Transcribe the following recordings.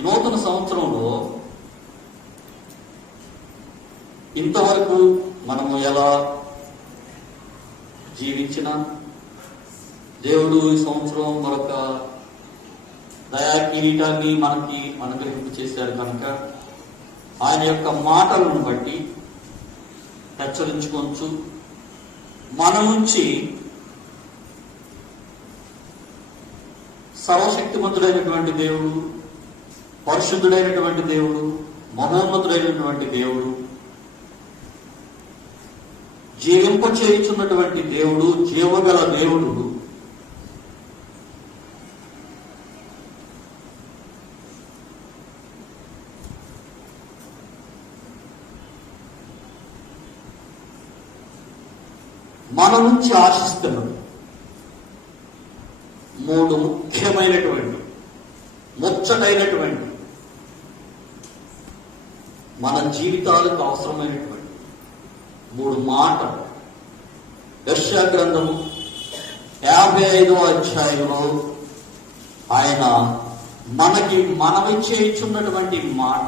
నూతన సంవత్సరంలో ఇంతవరకు మనము ఎలా జీవించినా దేవుడు ఈ సంవత్సరం మరొక దయా కిరీటాన్ని మనకి అనుగ్రహింప చేశారు కనుక ఆయన యొక్క మాటలను బట్టి హెచ్చరించుకోవచ్చు. మన నుంచి సర్వశక్తిమంతుడైనటువంటి దేవుడు, పరిశుద్ధుడైనటువంటి దేవుడు, మహోన్నతుడైనటువంటి దేవుడు, జీవింప చేయుచున్నటువంటి దేవుడు, జీవగల దేవుడు మన నుంచి ఆశిస్తున్నాడు. 3 ముఖ్యమైనటువంటి ముచ్చటైనటువంటి మన జీవితాలకు అవసరమైనటువంటి 3 మాటలు యెషయా గ్రంథము 55వ అధ్యాయంలో ఆయన మనకి మనవి చేయుచున్నటువంటి మాట,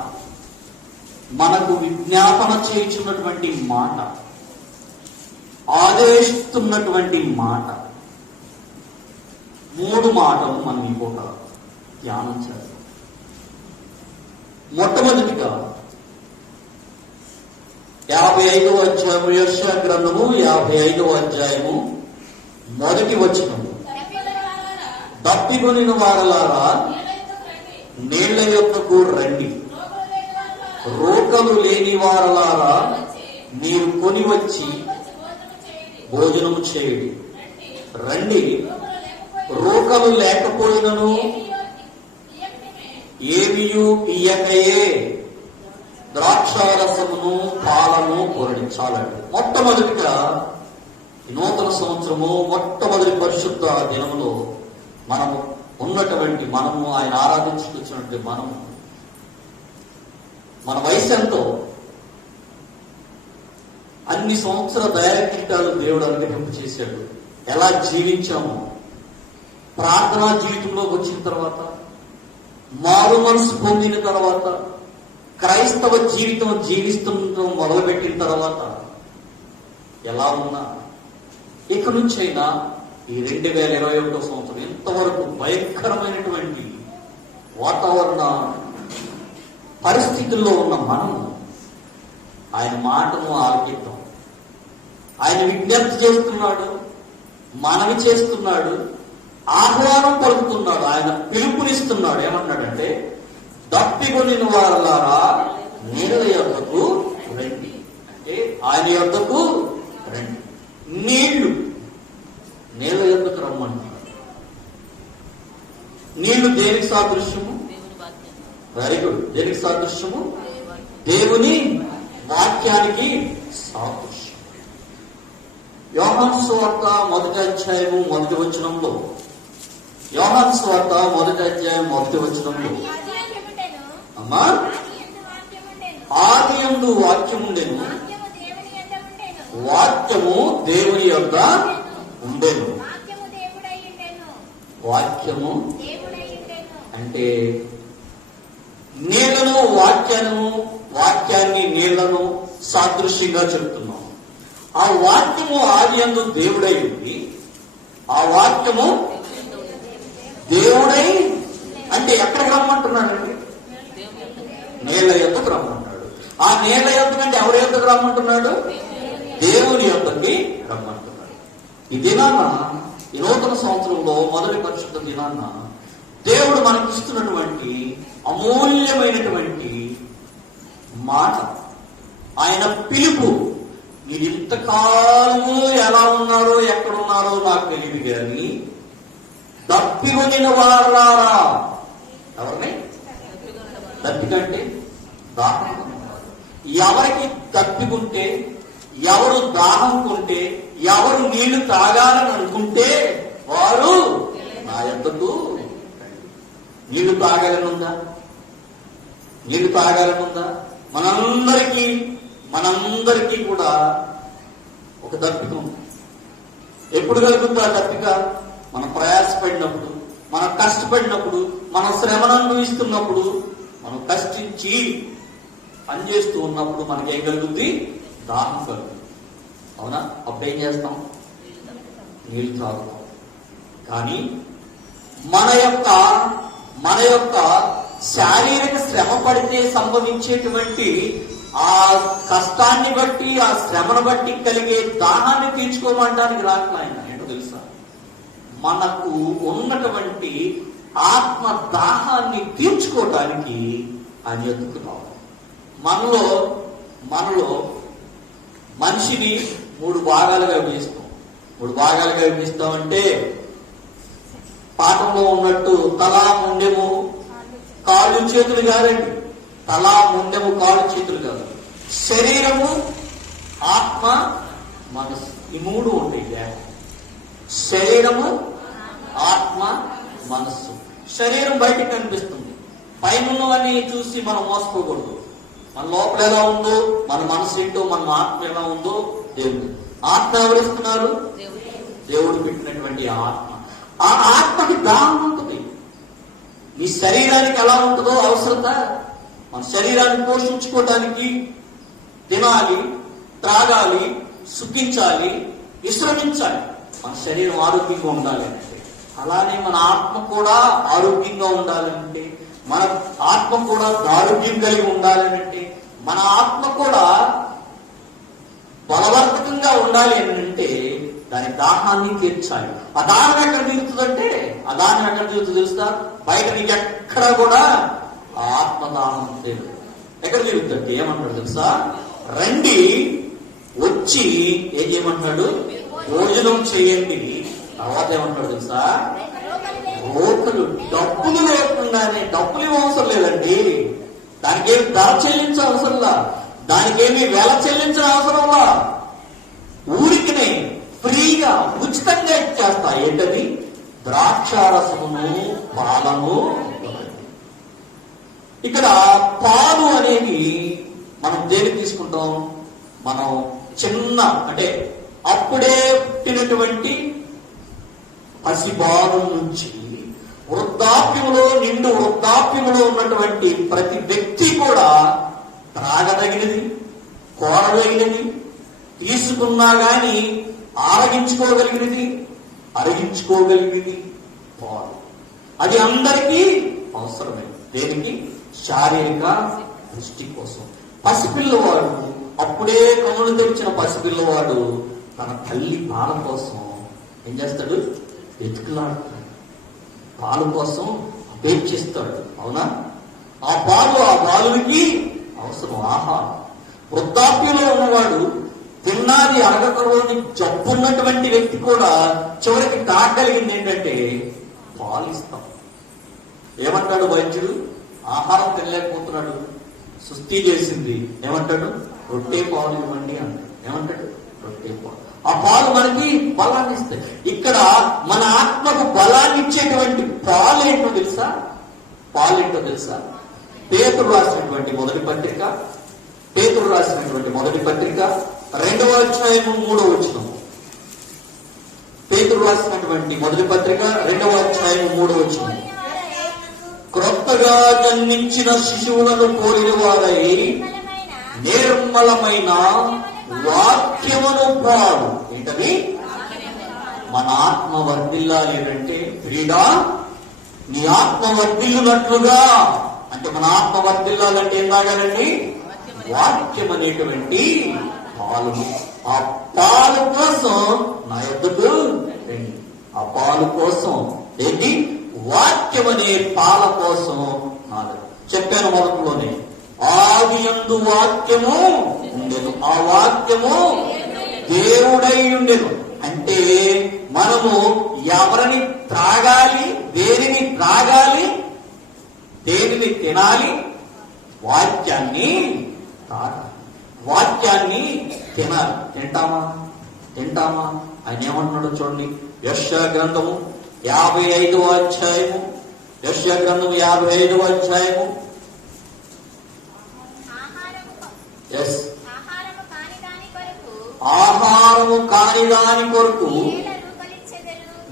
మనకు విజ్ఞాపన చేయుచున్నటువంటి మాట, ఆదేశిస్తున్నటువంటి మాట, 3 మాటలు మనం ఇంకొక ధ్యానం చేద్దాం. మొట్టమొదటిగా 55వ అధ్యాయము, యెషయా గ్రంథము 55వ అధ్యాయము 1వ వచనము, దప్పికొనిన వారలారా నీళ్ల యొద్దకు రండి, రోకలు లేని వారలారా మీరు కొని వచ్చి భోజనము చేయుడి. రండి, రోకలు లేకపోయినను ఏమియు ఇయ్యకయే ద్రాక్షారసమును పాలను పొరడించాలండి. మొట్టమొదటిగా నూతన సంవత్సరము మొట్టమొదటి పరిశుద్ధ దినములో మనము ఉన్నటువంటి మనము ఆయన ఆరాధించుకొచ్చినటువంటి మనము మన వయసు ఎంతో, అన్ని సంవత్సర దయాకిరీటాలు దేవుడు అనుగ్రహింప చేశాడు. ఎలా జీవించాము, ప్రార్థనా జీవితంలోకి వచ్చిన తర్వాత, మారు మనసు పొందిన తర్వాత, క్రైస్తవ జీవితం జీవిస్తుండటం మొదలుపెట్టిన తర్వాత ఎలా ఉన్నా, ఇక నుంచైనా ఈ 2021వ సంవత్సరం ఇంతవరకు భయంకరమైనటువంటి వాతావరణ పరిస్థితుల్లో ఉన్న మనము ఆయన మాటను ఆలకిద్దాం. ఆయన విజ్ఞప్తి చేస్తున్నాడు, మనవి చేస్తున్నాడు, ఆహ్వానం పలుకుతున్నాడు, ఆయన పిలుపునిస్తున్నాడు. ఏమన్నాడంటే, దప్పికొనిన వారలారా నీళ్ల యొద్దకు రండి. అంటే ఆయన యొద్దకు రండి. నీళ్ల యొద్దకు రమ్మంటున్నాడు. నీళ్లు దేనికి సాదృశ్యము? Very good. దేనికి సాదృశ్యము? దేవుని వాక్యానికి సాదృశ్యం. యోహాను సువార్త 1వ అధ్యాయము 1వ వచనంలో, యోహాను సువార్త 1వ అధ్యాయం 1వ వచనంలో, అమ్మా, ఆదియందు వాక్యముండెను, వాక్యము దేవుని యొద్ద ఉండెను. వాక్యము అంటే నీళ్లను, వాక్యాన్ని నీళ్లను సాదృశ్యంగా చెప్తున్నాం. ఆ వాక్యము ఆదియందు దేవుడై ఉంది. ఆ వాక్యము దేవుడై అంటే ఎక్కడికి రమ్మంటున్నాడండి? నీళ్ల యొద్దకు రమ్మంటున్నాడు. ఆ నీళ్ల యొద్దకంటే ఎవరి యొద్దకు రమ్మంటున్నాడు? దేవుని యొద్దకి రమ్మంటున్నాడు. ఈ దినాన్న, ఈ నూతన సంవత్సరంలో మొదటి పరిశుద్ధ దినాన్న దేవుడు మనకి ఇస్తున్నటువంటి అమూల్యమైనటువంటి మాట, ఆయన పిలుపు. మీరు ఇంతకాలము ఎలా ఉన్నారో ఎక్కడున్నారో నాకు తెలియదు కానీ, దప్పికొనిన వారలారా, ఎవరిని? దప్పికంటే దాహం. ఎవరికి దప్పికుంటే, ఎవరు దాహం కొంటే, ఎవరు నీళ్లు తాగాలని అనుకుంటే వారు నా యొద్దకు. నీళ్లు తాగాలనుందా? నీళ్లు తాగాలనుందా? మనందరికీ కూడా ఒక దప్పిక ఉంది. ఎప్పుడు కలుగుతుంది ఆ దప్పిక? మనం ప్రయాసపడినప్పుడు, మనం కష్టపడినప్పుడు, మనం శ్రమను అనుభవిస్తున్నప్పుడు, మనం కష్టించి పనిచేస్తూ ఉన్నప్పుడు మనకేం కలుగుద్ది? దాహం కలుగుతుంది. అవునా? అప్పుడు ఏం చేస్తాం? నీళ్ళు తాగుతాం. కానీ మన యొక్క శారీరక శ్రమ పడితే సంభవించేటువంటి ఆ కష్టాన్ని బట్టి, ఆ శ్రమను బట్టి కలిగే దాహాన్ని తీర్చుకోవడానికి రాట్లా ఆయన. ఏంటో తెలుసా? మనకు ఉన్నటువంటి ఆత్మ దాహాన్ని తీర్చుకోవటానికి ఆయన ఎత్తుకున్నాం. మనలో మనిషిని 3 భాగాలుగా విభజిస్తాం. 3 భాగాలుగా విభజిస్తామంటే పాఠంలో ఉన్నట్టు తల, ముండెము, కాళ్ళు, చేతులు కాదండి. తల, ముండెము, కాళ్ళు, చేతులు కాదు. శరీరము, ఆత్మ, మనసు, ఈ 3 ఉంటాయి. శరీరము, ఆత్మ, మనస్సు. శరీరం బయటకు కనిపిస్తుంది. పైనున్నవన్నీ చూసి మనం మోసపోకూడదు. మన లోపల ఎలా ఉందో, మన మనసు ఏంటో, మన ఆత్మ ఎలా ఉందో దేవుడు. ఆత్మ ఎవరిస్తున్నారు? దేవుడు పెట్టినటువంటి ఆత్మ. ఆ ఆత్మకి దాహం ఉంటుంది. మీ శరీరానికి ఎలా ఉంటుందో అవసరత. మన శరీరాన్ని పోషించుకోవటానికి తినాలి, త్రాగాలి, సుఖించాలి, విశ్రమించాలి. మన శరీరం ఆరోగ్యంగా ఉండాలంటే, అలానే మన ఆత్మ కూడా ఆరోగ్యంగా ఉండాలంటే, మన ఆత్మ కూడా ఆరోగ్యం కలిగి ఉండాలంటే, మన ఆత్మ కూడా బలవర్ధకంగా ఉండాలి అంటే దాని దాహాన్ని తీర్చాలి. ఆ దాహం ఎక్కడ తీరుతుందంటే, ఆ దాహం ఎక్కడ తీరుతుంది తెలుస్తా? బయట నీకు ఎక్కడ కూడా ఆ ఆత్మదాహం లేదు. ఎక్కడ తీరుతుందంటే ఏమంటాడు తెలుసా? రండి, వచ్చి ఏం చేయమంటాడు? భోజనం చేయండి. తర్వాత ఏమంటాడు తెలుసా? రోకలు, డబ్బులు లేకుండానే, డబ్బులు అవసరం లేదండి. దానికి ఏమి ధర చెల్లించే అవసరంలా, దానికేమి వెల చెల్లించిన అవసరంలా, ఊరికినే ఫ్రీగా ఉచితంగా ఇచ్చేస్తా. ఏంటది? ద్రాక్షారసమును, పాలను. ఇక్కడ పాలు అనేది మనం దేనికి తీసుకుంటాం? మనం చిన్న, అంటే అప్పుడే పుట్టినటువంటి పసిబాలు నుంచి నిండు వృద్ధాప్యములో ఉన్నటువంటి ప్రతి వ్యక్తి కూడా త్రాగదగినది, కోరదగినది, తీసుకున్నా గాని అరగించుకోగలిగినది పాలు. అది అందరికీ అవసరమే. దేనికి? శారీరక దృష్టి కోసం. పసిపిల్లవాడు, అప్పుడే కనులు తెరిచిన పసిపిల్లవాడు తన తల్లి పాల కోసం ఏం చేస్తాడు? వెతుకులాడుతాడు. పాల కోసం అపేక్షిస్తాడు. అవునా? ఆ బాలునికి అవసరం ఆహారం. వృద్ధాప్యంలో ఉన్నవాడు, తిన్నాది అరగకలోని జబ్బున్నటువంటి వ్యక్తి కూడా చివరికి తాగలిగింది ఏంటంటే పాలు ఇస్తాం. ఏమంటాడు వైద్యుడు? ఆహారం తినలేకపోతున్నాడు, సుస్థి చేసింది. ఏమంటాడు? రొట్టె పాలు ఇవ్వండి అంటాడు. ఏమంటాడు? రొట్టె పాలు. ఆ పాలు మనకి బలాన్ని ఇస్తాయి. ఇక్కడ మన ఆత్మకు బలాన్ని ఇచ్చేటువంటి పాలు ఏంటో తెలుసా? పేతురు రాసినటువంటి మొదటి పత్రిక 2వ అధ్యాయము 3వ వచనం. పేతురు రాసినటువంటి మొదటి పత్రిక 2వ అధ్యాయము 3వ వచనం. క్రొత్తగా జన్మించిన శిశువులను పోలిన వారై నిర్మలమైన వాక్యమును పాడు. ఏంటది? మన ఆత్మ వర్ధిల్లాలి అంటే, ప్రియుడా నీ ఆత్మ వర్ధిల్లునట్లుగా, అంటే మన ఆత్మ వర్ధిల్లాలంటే ఏం తాగాలండి? వాక్యం అనేటువంటి పాలు. ఆ పాలు కోసం నా యొద్దకు రండి. ఆ పాలు కోసం ఏంటి? వాక్యం అనే పాల కోసం నాది. చెప్పాను మొదట్లోనే, ఆదియందు వాక్యము ఉండెను, ఆ వాక్యము దేవుడై ఉండెను. అంటే మనము ఎవరిని త్రాగాలి, దేనిని త్రాగాలి, దేనిని తినాలి? వాక్యాన్ని తాగాలి, వాక్యాన్ని తినాలి. తింటామా? ఆయన ఏమంటున్నాడు చూడండి. యెషయా గ్రంథము 55వ అధ్యాయము. యెషయా గ్రంథము 55వ అధ్యాయము. ఆహారము కాని దాని కొరకు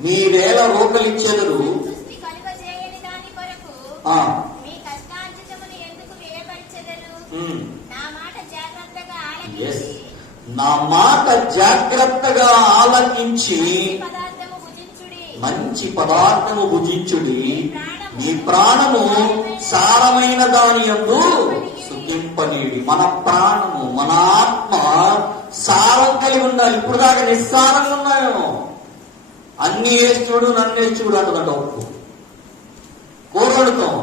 మీరేల రోకలిచ్చెదరు, నా మాట జాగ్రత్తగా ఆలకించి మంచి పదార్థము భుజించుడి, మీ ప్రాణము సారమైన దాని యందు సుఖింపనీడి. మన ప్రాణము, మన ఆత్మ సారం కలిగి ఉండాలి. ఇప్పుడు దాకా నిస్సారంగా ఉన్నాయేమో. అన్ని వేసి చూడు, నన్ను వేసి చూడు అంటుందంట. ఉప్పు కూర వండుతాం,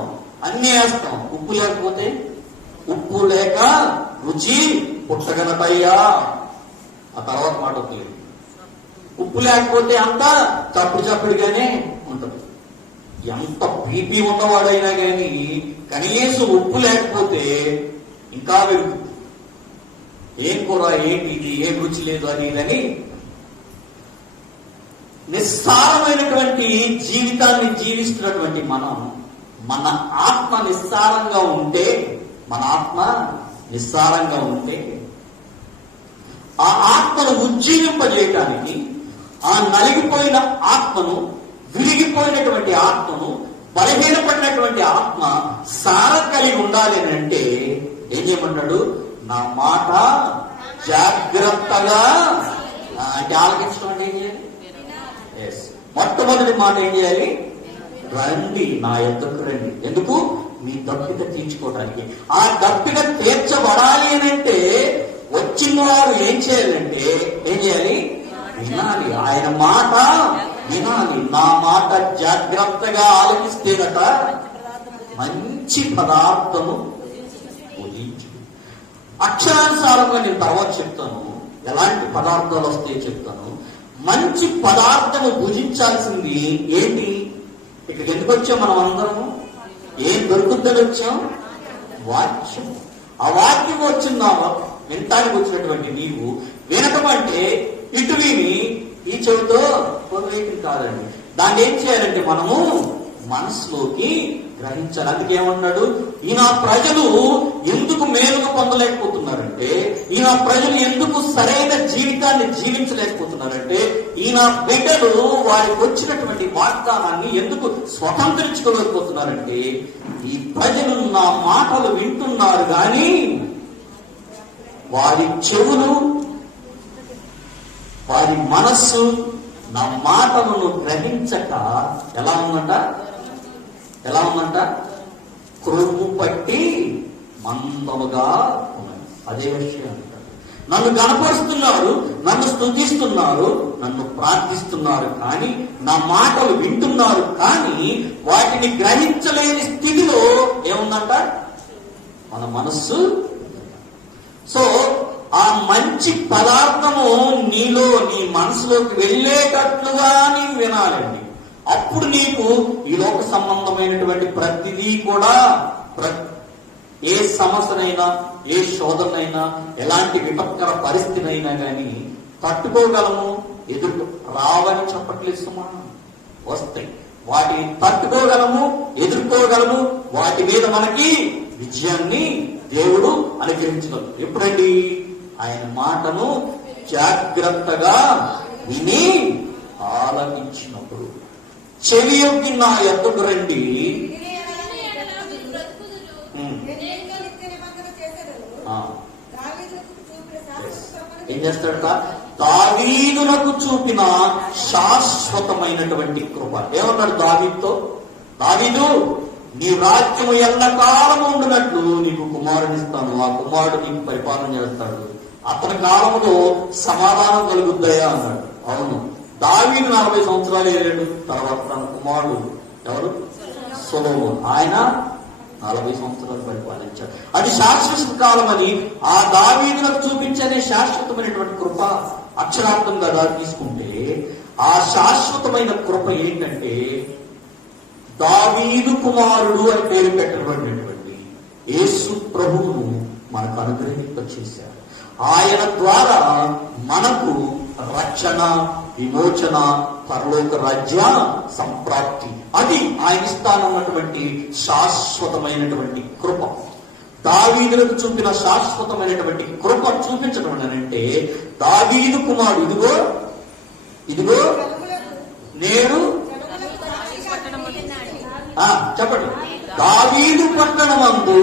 అన్ని వేస్తాం, ఉప్పు లేకపోతే ఉప్పు లేక రుచి పుట్టగలటయ్యా. ఆ తర్వాత మాట ఉంది, ఉప్పు లేకపోతే అంతా చప్పుడు చప్పుడుగానే ఉంటుంది. ఎంత బీపీ ఉన్నవాడైనా కానీ కనీసం ఉప్పు లేకపోతే ఇంకా వెలుగుతుంది. ఏం కూర, ఏంటి ఇది, ఏం రుచి లేదు అని ఇదని. నిస్సారమైనటువంటి జీవితాన్ని జీవిస్తున్నటువంటి మనం, మన ఆత్మ నిస్సారంగా ఉంటే, మన ఆత్మ నిస్సారంగా ఉంటే ఆ ఆత్మను ఉజ్జీవింపజేయటానికి, ఆ నలిగిపోయిన ఆత్మను, విరిగిపోయినటువంటి ఆత్మను, బలహీనపడినటువంటి ఆత్మ సారం కలిగి ఉండాలి అని అంటే ఏం చేయమంటాడు? నా మాట జాగ్రత్తగా అంటే ఆలకించడం అంటే ఏం చేయాలి? మొట్టమొదటి మాట ఏం చేయాలి? రండి, నా యొద్దకు రండి. ఎందుకు? మీ దప్పిక తీర్చుకోవడానికి. ఆ దప్పిక తీర్చబడాలి అని అంటే వచ్చిన వారు ఏం చేయాలంటే ఏం చేయాలి? వినాలి, ఆయన మాట వినాలి. నా మాట జాగ్రత్తగా ఆలోచిస్తేనట మంచి పదార్థము భుజించు. అక్షరానుసారంగా నేను తర్వాత చెప్తాను, ఎలాంటి పదార్థాలు వస్తాయో చెప్తాను. మంచి పదార్థము భుజించాల్సింది ఏంటి? ఇక్కడికి ఎందుకు వచ్చాం మనం అందరము? ఏం దొరుకుతుందని వచ్చాం? వాక్యం. ఆ వాక్యం వచ్చిందా వినటానికి వచ్చినటువంటి నీవు వినటం అంటే ఇటు విని ఈ చెవితో పొరవేయటం కాదండి. దాన్ని ఏం చేయాలంటే మనము మనసులోకి గ్రహించాలి. అందుకే ఏమన్నాడు? ఈ నా ప్రజలు ఎందుకు మేలుగా పొందలేకపోతున్నారంటే, ఈ నా ప్రజలు ఎందుకు సరైన జీవితాన్ని జీవించలేకపోతున్నారంటే, ఈ నా బిడ్డలు వారికి వచ్చినటువంటి వాగ్దానాన్ని ఎందుకు స్వతంత్రించుకోలేకపోతున్నారంటే, ఈ ప్రజలు నా మాటలు వింటున్నారు కానీ వారి చెవులు, వారి మనస్సు నా మాటలను గ్రహించక ఎలా ఉందంట? ఎలా ఉందంట? క్రొవ్వు పట్టి మందముగా ఉన్నది. అదే విషయం అంటారు. నన్ను గణపరుస్తున్నారు, నన్ను స్తుతిస్తున్నారు, నన్ను ప్రార్థిస్తున్నారు, కానీ నా మాటలు వింటున్నారు కానీ వాటిని గ్రహించలేని స్థితిలో ఏముందంట? మన మనస్సు. సో ఆ మంచి పదార్థము నీలో, నీ మనసులోకి వెళ్ళేటట్లుగా నీవు వినాలండి. అప్పుడు నీకు ఈ లోక సంబంధమైనటువంటి ప్రతిదీ కూడా, ఏ సమస్యనైనా, ఏ శోధనైనా, ఎలాంటి విపత్కర పరిస్థితినైనా కానీ తట్టుకోగలము. ఎదురు రావని చెప్పట్లేదు సుమా, వస్తాయి. వాటిని తట్టుకోగలము, ఎదుర్కోగలము. వాటి మీద మనకి విజయాన్ని దేవుడు అనుగ్రహించగలరు. ఎప్పుడండి? ఆయన మాటను జాగ్రత్తగా విని ఆలకించినప్పుడు. చెవి యొగ్గి నా యొద్దకు రండి. ఏం చేస్తాడట? దావీదునకు చూపిన శాశ్వతమైనటువంటి కృప. ఏమన్నాడు దావీదుతో? దావీదు, నీ రాజ్యము ఎల్లకాలము ఉండినట్లు నీకు కుమారునిస్తాను, ఆ కుమారుడు నీకు పరిపాలన చేస్తాడు, అతని కాలంలో సమాధానం కలుగుద్దయా అన్నాడు. అవును, దావీదు 40 సంవత్సరాలు ఏలాడు. తర్వాత తన కుమారుడు ఎవరు? సొలొమోను. ఆయన 40 సంవత్సరాలు పరిపాలించాడు. అది శాశ్వత కాలం అని ఆ దావీదులకు చూపించనే శాశ్వతమైనటువంటి కృప. అక్షరార్థం కదా తీసుకుంటే ఆ శాశ్వతమైన కృప ఏంటంటే, దావీదు కుమారుడు అని పేరు పెట్టబడినటువంటి యేసు ప్రభువును మనకు అనుగ్రహింపచేశారు. ఆయన ద్వారా మనకు రక్షణ, విమోచన, పరలోక రాజ్య సంప్రాప్తి. అది ఆయన ఇస్తానన్నటువంటి శాశ్వతమైనటువంటి కృప. దావీదులకు చూపిన శాశ్వతమైనటువంటి కృప చూపించడం అంటే, దావీదు కుమారుడు ఇదిగో ఇదిగో నేడు చెప్పండి, దావీదు పట్టణమందు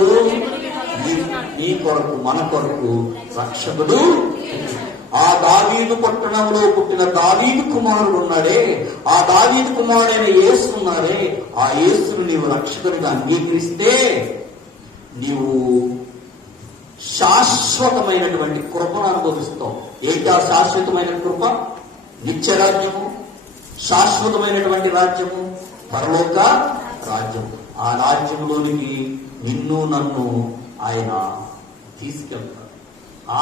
నీ కొరకు, మన కొరకు రక్షకుడు. ఆ దావీదు పట్టణంలో పుట్టిన దావీదు కుమారుడు ఉన్నాడే, ఆ దావీదు కుమారుడైన యేసు ఉన్నాడే, ఆ యేసును నీవు రక్షకునిగా అంగీకరిస్తే నీవు శాశ్వతమైనటువంటి కృపను అనుభవిస్తావు. ఏంటి ఆ శాశ్వతమైన కృప? నిత్యరాజ్యము, శాశ్వతమైనటువంటి రాజ్యము, పరలోక రాజ్యము. ఆ రాజ్యంలోనికి నిన్ను నన్ను ఆయన తీసుకెళ్తాడు,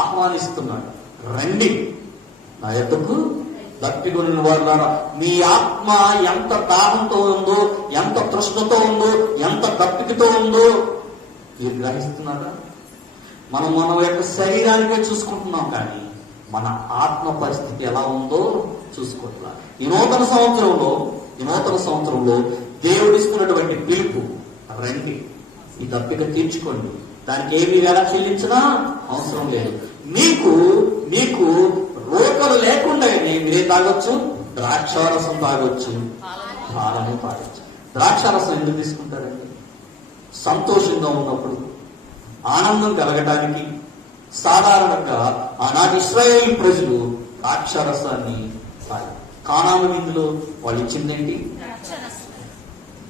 ఆహ్వానిస్తున్నాడు. రండి నా యొద్దకు దప్పికొనిన వారులారా. మీ ఆత్మ ఎంత దాహంతో ఉందో, ఎంత తృష్ణతో ఉందో, ఎంత దప్పికతో ఉందో మీరు గ్రహిస్తున్నారా? మనం యొక్క శరీరానికే చూసుకుంటున్నాం, కానీ మన ఆత్మ పరిస్థితి ఎలా ఉందో చూసుకోవట్లా. ఈ నూతన సంవత్సరంలో దేవుడిస్తున్నటువంటి పిలుపు, రండి ఈ దప్పిక తీర్చుకోండి. దానికి ఏమీ వేళ చెల్లించినా అవసరం లేదు. మీకు రోకలు లేకుండానే మీరే తాగొచ్చు, ద్రాక్షారసం తాగొచ్చు, పాలను తాగొచ్చు. ద్రాక్షారసం ఎందుకు తీసుకుంటారండి? సంతోషంగా ఉన్నప్పుడు, ఆనందం కలగటానికి. సాధారణంగా ఆనాటి ఇశ్రాయేలు ప్రజలు ద్రాక్షారసాన్ని తాగారు. కానాను విందులో వాళ్ళు ఇచ్చిందేంటి?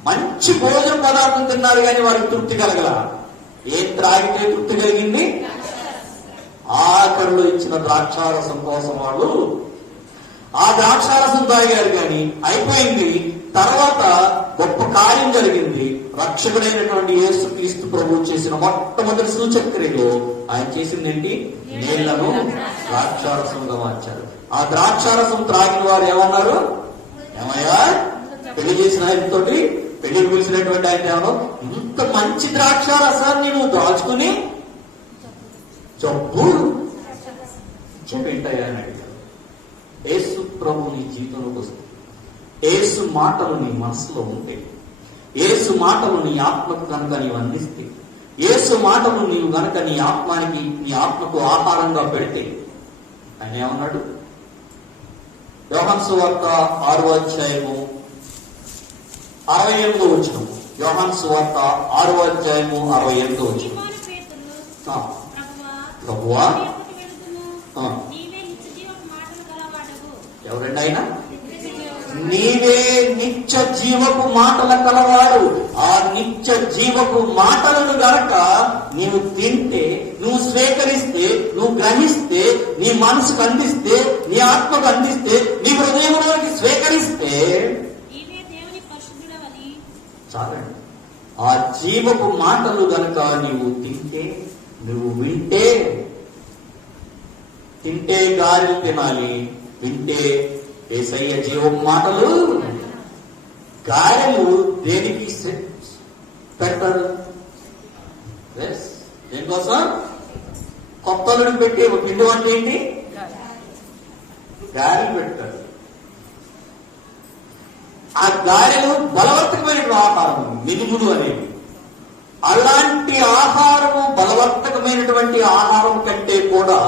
మంచి భోజన పదార్థం తిన్నారు, కానీ వారికి తృప్తి కలగల. ఏం త్రాగితే తృప్తి కలిగింది? ఆఖరిలో ఇచ్చిన ద్రాక్షారసం కోసం వాళ్ళు ఆ ద్రాక్షారసం తాగారు, కానీ అయిపోయింది. తర్వాత గొప్ప కార్యం జరిగింది. రక్షకుడైనటువంటి యేసు క్రీస్తు ప్రభువు చేసిన మొట్టమొదటి సూచక్రియలో ఆయన చేసింది ఏంటి? నీళ్లను ద్రాక్షారసంగా మార్చారు. ఆ ద్రాక్షారసం త్రాగిన వారు ఏమన్నారు? ఏమయ్యా, పెళ్లి చేసిన ఆయనతోటి, పెళ్లికి పిలిచినటువంటి ఆయన ఏమన్నా, ఇంత మంచి ద్రాక్షారసాన్ని నువ్వు దాచుకుని జబ్బు చెప్పేంటయ్యా అని అడిగారు. యేసు ప్రభు నీ జీవితంలోకి వస్తుంది. యేసు మాటలు నీ మనసులో ఉంటే, యేసు మాటలు నీ ఆత్మకు కనుక నీవు అందిస్తే, యేసు మాటలు నీవు కనుక నీ ఆత్మకు ఆహారంగా పెడితే, ఆయన ఏమన్నాడు? యోహాను సువార్త 6వ అధ్యాయము 68వ వచనం. యోహాను సువార్త 6వ అధ్యాయము 68వ వచనం. ప్రభువా, ఎవరండి ఆయన? నీవే నిత్య జీవపు మాటల కలవాడు. ఆ నిత్య జీవపు మాటలను గనక నీవు తింటే, నువ్వు స్వీకరిస్తే, నువ్వు గ్రహిస్తే, నీ మనసుకు అందిస్తే, నీ ఆత్మకు అందిస్తే, నీ హృదయంలోకి స్వీకరిస్తే చాలండి. ఆ జీవపు మాటలు గనక నీవు తింటే, నువ్వు వింటే గారెలు తినాలి, వింటే యేసయ్య జీవపు మాటలు. గారెలు దేనికి పెడతాడు? దేనికోసం? కొత్తలను పెట్టి పిండి వంట ఏంటి? గారెలు పెడతాడు. ఆ గారెలు బలవర్తకమైన ఆహారం, మినుములు అనేవి. అలాంటి ఆహారము, బలవర్తకమైనటువంటి ఆహారం కంటే కూడా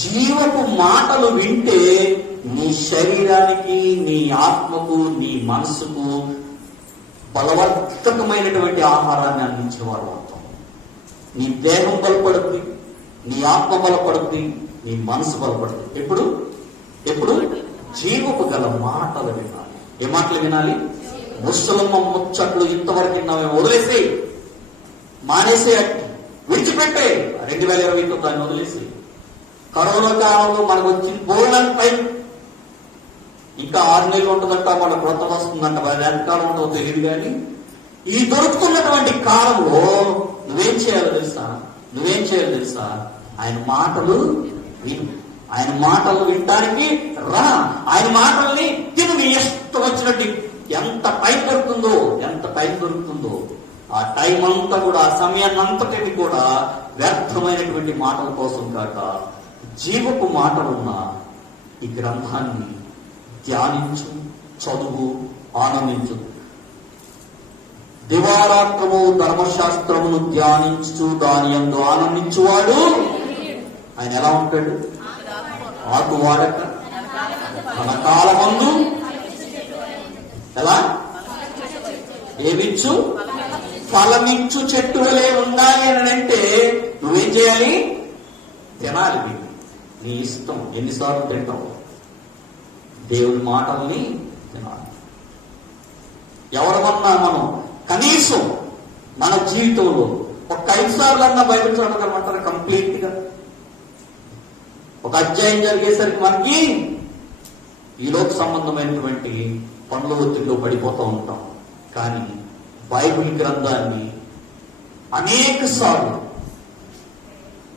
జీవపు మాటలు వింటే నీ శరీరానికి, నీ ఆత్మకు, నీ మనసుకు బలవర్తకమైనటువంటి ఆహారాన్ని అందించిన వారు అవుతాం. నీ దేహం బలపడుతుంది, నీ ఆత్మ బలపడుతుంది, నీ మనసు బలపడుతుంది. ఎప్పుడు జీవపు గల మాటలు వినాలి. ఏ మాటలు వినాలి? ముసలమ్మ ముచ్చట్లు ఇంతవరకు విన్నామేమో వదిలేసి, మానేసే, విడిచిపెట్టే. 2020తో దాన్ని వదిలేసి, కరోనా కాలంలో మనకు వచ్చింది బోల్డ్ టైం, ఇంకా 6 నెలలు ఉంటుందంట, మన క్రొత్త వస్తుందంట, మరి ఎంతకాలం ఉంటుందో తెలియదు. కానీ ఈ దొరుకుతున్నటువంటి కాలంలో నువ్వేం చేయాలో తెలుసా? ఆయన మాటలు విను. ఆయన మాటలు వినడానికి రా. ఆయన మాటల్ని తిను. నీ ఇష్టం వచ్చినట్టు ఎంత టైం దొరుకుతుందో ఆ టైం అంతా కూడా, ఆ సమయాన్ని అంతటిని కూడా వ్యర్థమైనటువంటి మాటల కోసం కాక జీవపు మాటలున్న ఈ గ్రంథాన్ని ధ్యానించు, చదువు, ఆనందించు. దివారాత్రము ధర్మశాస్త్రమును ధ్యానించు, దాని యందు ఆనందించువాడు ఆయన ఎలా ఉంటాడు? ఆకు వాడక తన కాలమందు ఎలా ఏమిచ్చు ఫలమిచ్చు చెట్టు వలె ఉండాలి అని అంటే నువ్వేం చేయాలి? తినాలి. నీ ఇష్టం, ఎన్నిసార్లు తింటావు. దేవుని మాటల్ని తినాలి. ఎవరమన్నా మనం కనీసం మన జీవితంలో ఒక 5 సార్లు అన్నా బైబిల్ చదవగలమంటారు కంప్లీట్ గా. ఒక అధ్యాయం జరిగేసరికి మనకి ఈలోకి సంబంధమైనటువంటి పనుల ఒత్తిడిలో పడిపోతూ ఉంటాం. కానీ బైబిల్ గ్రంథాన్ని అనేక సార్లు,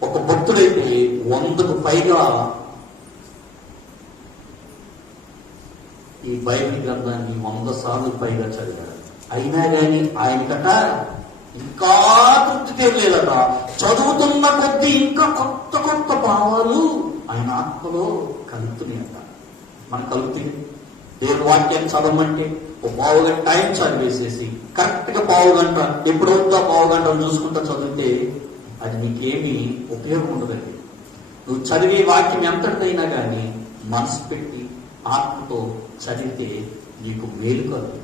ఒక భక్తుడైతే 100కు పైగా ఈ బైబిల్ గ్రంథాన్ని 100 సార్లు పైగా చదివాడు. అయినా కానీ ఆయనకట ఇంకా తృప్తి తెలియలేదట. చదువుతున్న కొద్దీ ఇంకా కొత్త కొత్త భావాలు ఆయన ఆత్మలో కలుగుతున్నాయట. మనకు కలుగుతుంది. దేవుని వాక్యాన్ని చదవమంటే ఒక పావుగంట టైం చదివేసేసి కరెక్ట్ గా పావుగంట ఎప్పుడవుతా పావుగంట చూసుకుంటా చదివితే అది నీకేమీ ఉపయోగం ఉండదండి. నువ్వు చదివే వాక్యం ఎంతటైనా కానీ మనసు పెట్టి ఆత్మతో చదివితే నీకు మేలు కలుగుతుంది.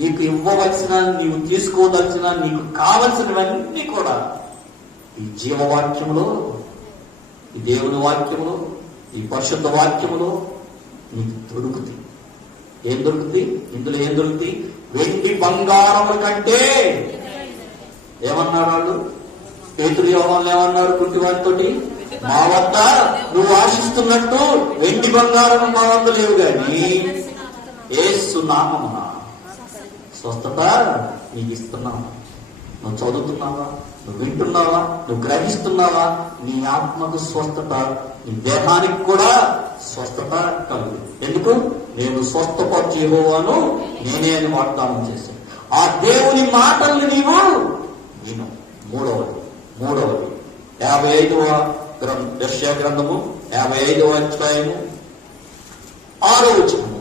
నీకు ఇవ్వవలసిన, నీవు తీసుకోదలసిన, నీకు కావలసినవన్నీ కూడా ఈ జీవవాక్యములో, ఈ దేవుని వాక్యములో, ఈ పరిశుద్ధ వాక్యములో నీకు దొరుకుతుంది. ఏం దొరుకుతుంది? ఇందులో ఏం దొరుకుతుంది? వెండి బంగారముల కంటే ఏమన్నారు వాళ్ళు? పేతురు యోహానులు ఏమన్నారు కుంటివారితోటి? మా వద్ద నువ్వు ఆశిస్తున్నట్టు వెండి బంగారం మా వద్ద లేవు, గాని యేసు నామమున స్వస్థత నీకు ఇస్తున్నావా? నువ్వు చదువుతున్నావా? నువ్వు వింటున్నావా? నువ్వు గ్రహిస్తున్నావా? నీ ఆత్మకు స్వస్థత, నీ దేహానికి కూడా స్వస్థత కలుగు. ఎందుకు? నేను స్వస్థపరచు యెహోవాను నేనే అని వాగ్దానం చేశాను. ఆ దేవుని మాటల్ని నీవు విను. మూడవది 55వ యెషయా గ్రంథము 55వ అధ్యాయము 6వ వచనము.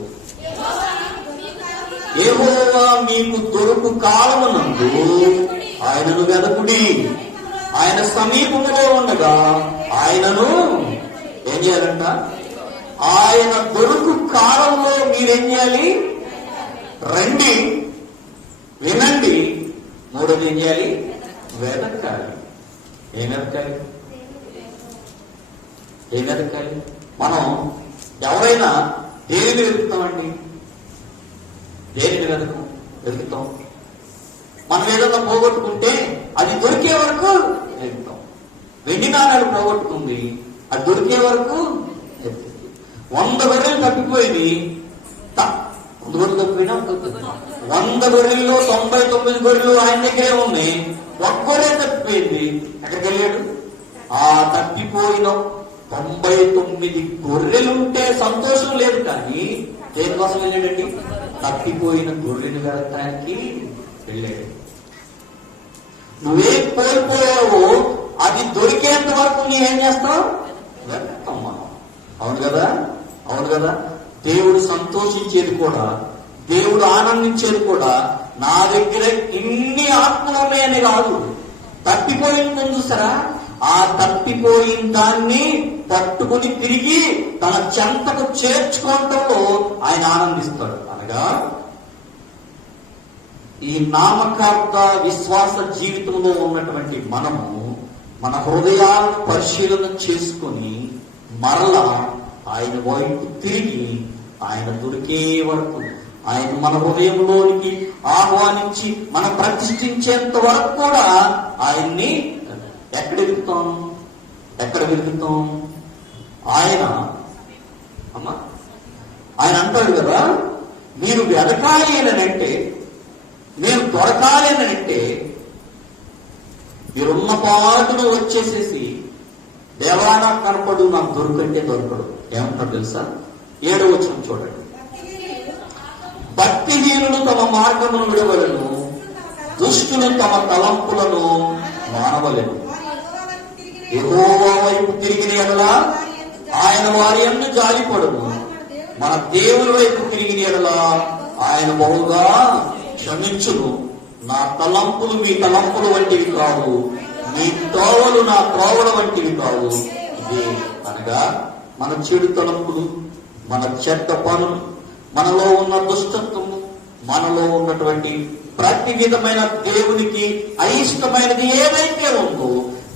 యెహోవా మీకు దొరుకు కాలమునందు ఆయనను వెదకుడి, ఆయన సమీపములో ఉండగా ఆయనను ఏం చేయాలంట? ఆయన దొరుకు కాలంలో మీరేం చేయాలి? రండి, వినండి. మూడోది ఏం చేయాలి? వెదకాలి. ఏం వెదకాలి? ఏం వెదకాలి? మనం ఎవరైనా దేనిని వెతుకుతామండి? దేనిని వెతుకుతాం? మనం ఏదైనా పోగొట్టుకుంటే అది దొరికే వరకు వెతుకుతాం. వెండి నాణాలు పోగొట్టుకుంది, అది దొరికే వరకు 100 గొర్రెలు తప్పిపోయింది. 100 గొర్రెలు తప్పిపోయినా 100 గొర్రెల్లో 99 గొర్రెలు ఆయన దగ్గరే ఉన్నాయి. ఒక్క గొర్రె తప్పిపోయింది. ఎక్కడికి వెళ్ళాడు? ఆ తప్పిపోయిన 99 గొర్రెలుంటే సంతోషం లేదు, కానీ దేనికోసం వెళ్ళాడండి? తప్పిపోయిన గొర్రెను వెతకడానికి వెళ్ళాడు. నువ్వేం కోల్పోయావో అది దొరికేంత వరకు నీవేం చేస్తావు? వెతకం మనం. అవును కదా? అవును కదా? దేవుడు సంతోషించేది కూడా, దేవుడు ఆనందించేది కూడా నా దగ్గర ఇన్ని ఆత్మలు ఉన్నాయని కాదు. తప్పిపోయిందని చూసారా? ఆ తప్పిపోయిన దాన్ని పట్టుకుని తిరిగి తన చెంతకు చేర్చుకోవటంలో ఆయన ఆనందిస్తాడు. అనగా ఈ నామకార్థ విశ్వాస జీవితంలో ఉన్నటువంటి మనము మన హృదయాలను పరిశీలన చేసుకొని మరలా ఆయన వైపు తిరిగి ఆయన దొరికే వరకు, ఆయన మన హృదయంలోనికి ఆహ్వానించి మనం ప్రతిష్ఠించేంత వరకు కూడా ఆయన్ని ఎక్కడ వెతుకుతాం? ఆయన అంటాడు కదా, మీరు వెతకాలి అని అంటే, మీరు దొరకాలి అని అంటే, మీరున్న పాటును వచ్చేసేసి దేవా నాకు కనపడు, నాకు దొరుకంటే దొరకడు. ఏమంటాడు తెలుసా? 7వ వచనం చూడండి. భక్తిహీనులు తమ మార్గమును విడవలను, దుష్టులు తమ తలంపులను మానవలేను. యెహోవా వైపు తిరిగిన యెడల ఆయన వారి యందు జాలిపడును, మన దేవుని వైపు తిరిగిన యెడల ఆయన బహుగా క్షమించును. నా తలంపులు మీ తలంపులు వంటివి కావు, మీ త్రోవలు నా త్రోవల వంటివి కావు. ఇదే అనగా మన చెడు తలంపులు, మన చెడ్డ పనులు, మనలో ఉన్న దుష్టత్వము, మనలో ఉన్నటువంటి ప్రతి విధమైన దేవునికి అయిష్టమైనది ఏదైతే ఉందో,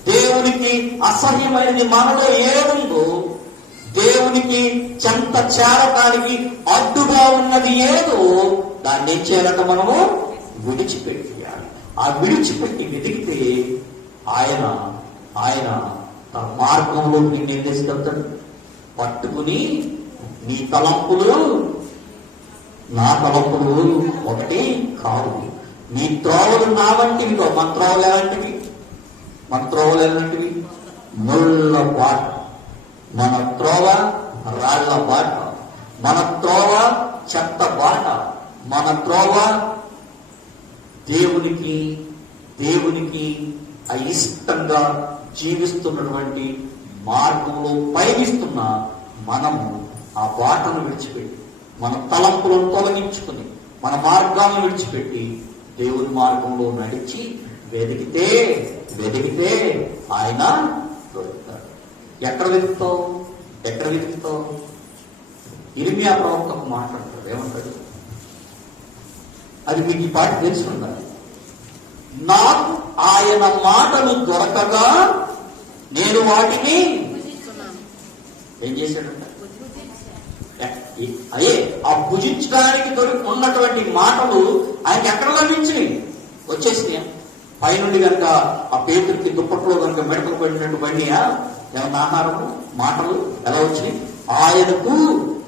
దేవునికి దేవునికి అసహ్యమైనది మనలో ఏముందో, దేవునికి చెంత చేరటానికి అడ్డుగా ఉన్నది ఏదో దాన్ని ఏం చేయాలంట? మనము విడిచిపెట్టేయాలి. ఆ విడిచిపెట్టి వెతికితే ఆయన తన మార్గంలో నిన్ను ఏం తీసుకెళ్తాడు? పట్టుకుని నీ తలంపులు నా తలంపులు ఒకటి కాదు, నీ త్రోవలు నా వంటివి. మన త్రోవలు ఎలాంటివి? మన త్రోవలు ఎలాంటివి? ముళ్ళ బాట. మన త్రోవ రాళ్ల బాట, మన త్రోవ చెత్త బాట, మన త్రోవ దేవునికి అయిష్టంగా జీవిస్తున్నటువంటి మార్గంలో పయనిస్తున్న మనము ఆ బాటను విడిచిపెట్టి, మన తలంపులను తొలగించుకుని, మన మార్గాలను విడిచిపెట్టి దేవుని మార్గంలో నడిచి వెతికితే ఆయన దొరుకుతాడు. ఎక్కడ వెతుకుతావు? ఇర్మియా ప్రవక్త మాట్లాడతాడు. ఏమంటాడు? అది మీకు ఈ పాట తెలుసుకుంటారు. నాకు ఆయన మాటలు దొరకగా నేను వాటిని ఏం చేశాడంట? అదే ఆ భుజించడానికి ఉన్నటువంటి మాటలు ఆయనకి ఎక్కడ లభించినాయి? వచ్చేసినాయా? పైనుండి కనుక ఆ పేతుడికి దుప్పట్లో కనుక మెడకలు పడినట్టు బండియా? ఏమన్నా ఆహారము మాటలు ఎలా వచ్చినాయి? ఆయనకు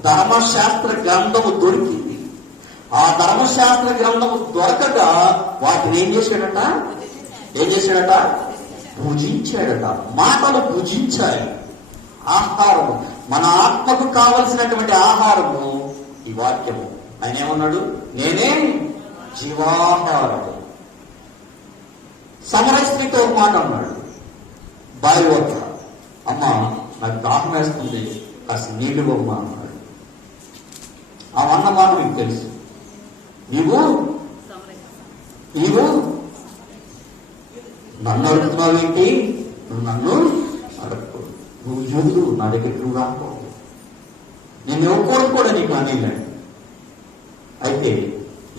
ధర్మశాస్త్ర గ్రంథము దొరికింది. ఆ ధర్మశాస్త్ర గ్రంథము దొరకగా వాటిని ఏం చేశాడట? భుజించాడట. మాటలు భుజించాలి. ఆహారము, మన ఆత్మకు కావలసినటువంటి ఆహారము ఈ వాక్యము. ఆయన ఏమన్నాడు? నేనే జీవాహారము. సమరస్త్రీతో ఒక మాట అన్నాడు. బావి వద్ద, అమ్మ నాకు దాహం వేస్తుంది, కాస్త నీళ్లు బొమ్మ అన్నాడు. ఆ అన్న మాట మీకు తెలుసు. నీవు నన్ను అడుగుతున్నావు ఏంటి? నువ్వు నన్ను అడగకూడదు. నువ్వు యూదుడు, నా దగ్గరికి నువ్వు రాకూడదు. నేను ఇవ్వకూడదు కూడా నీకు అనేలాడు. అయితే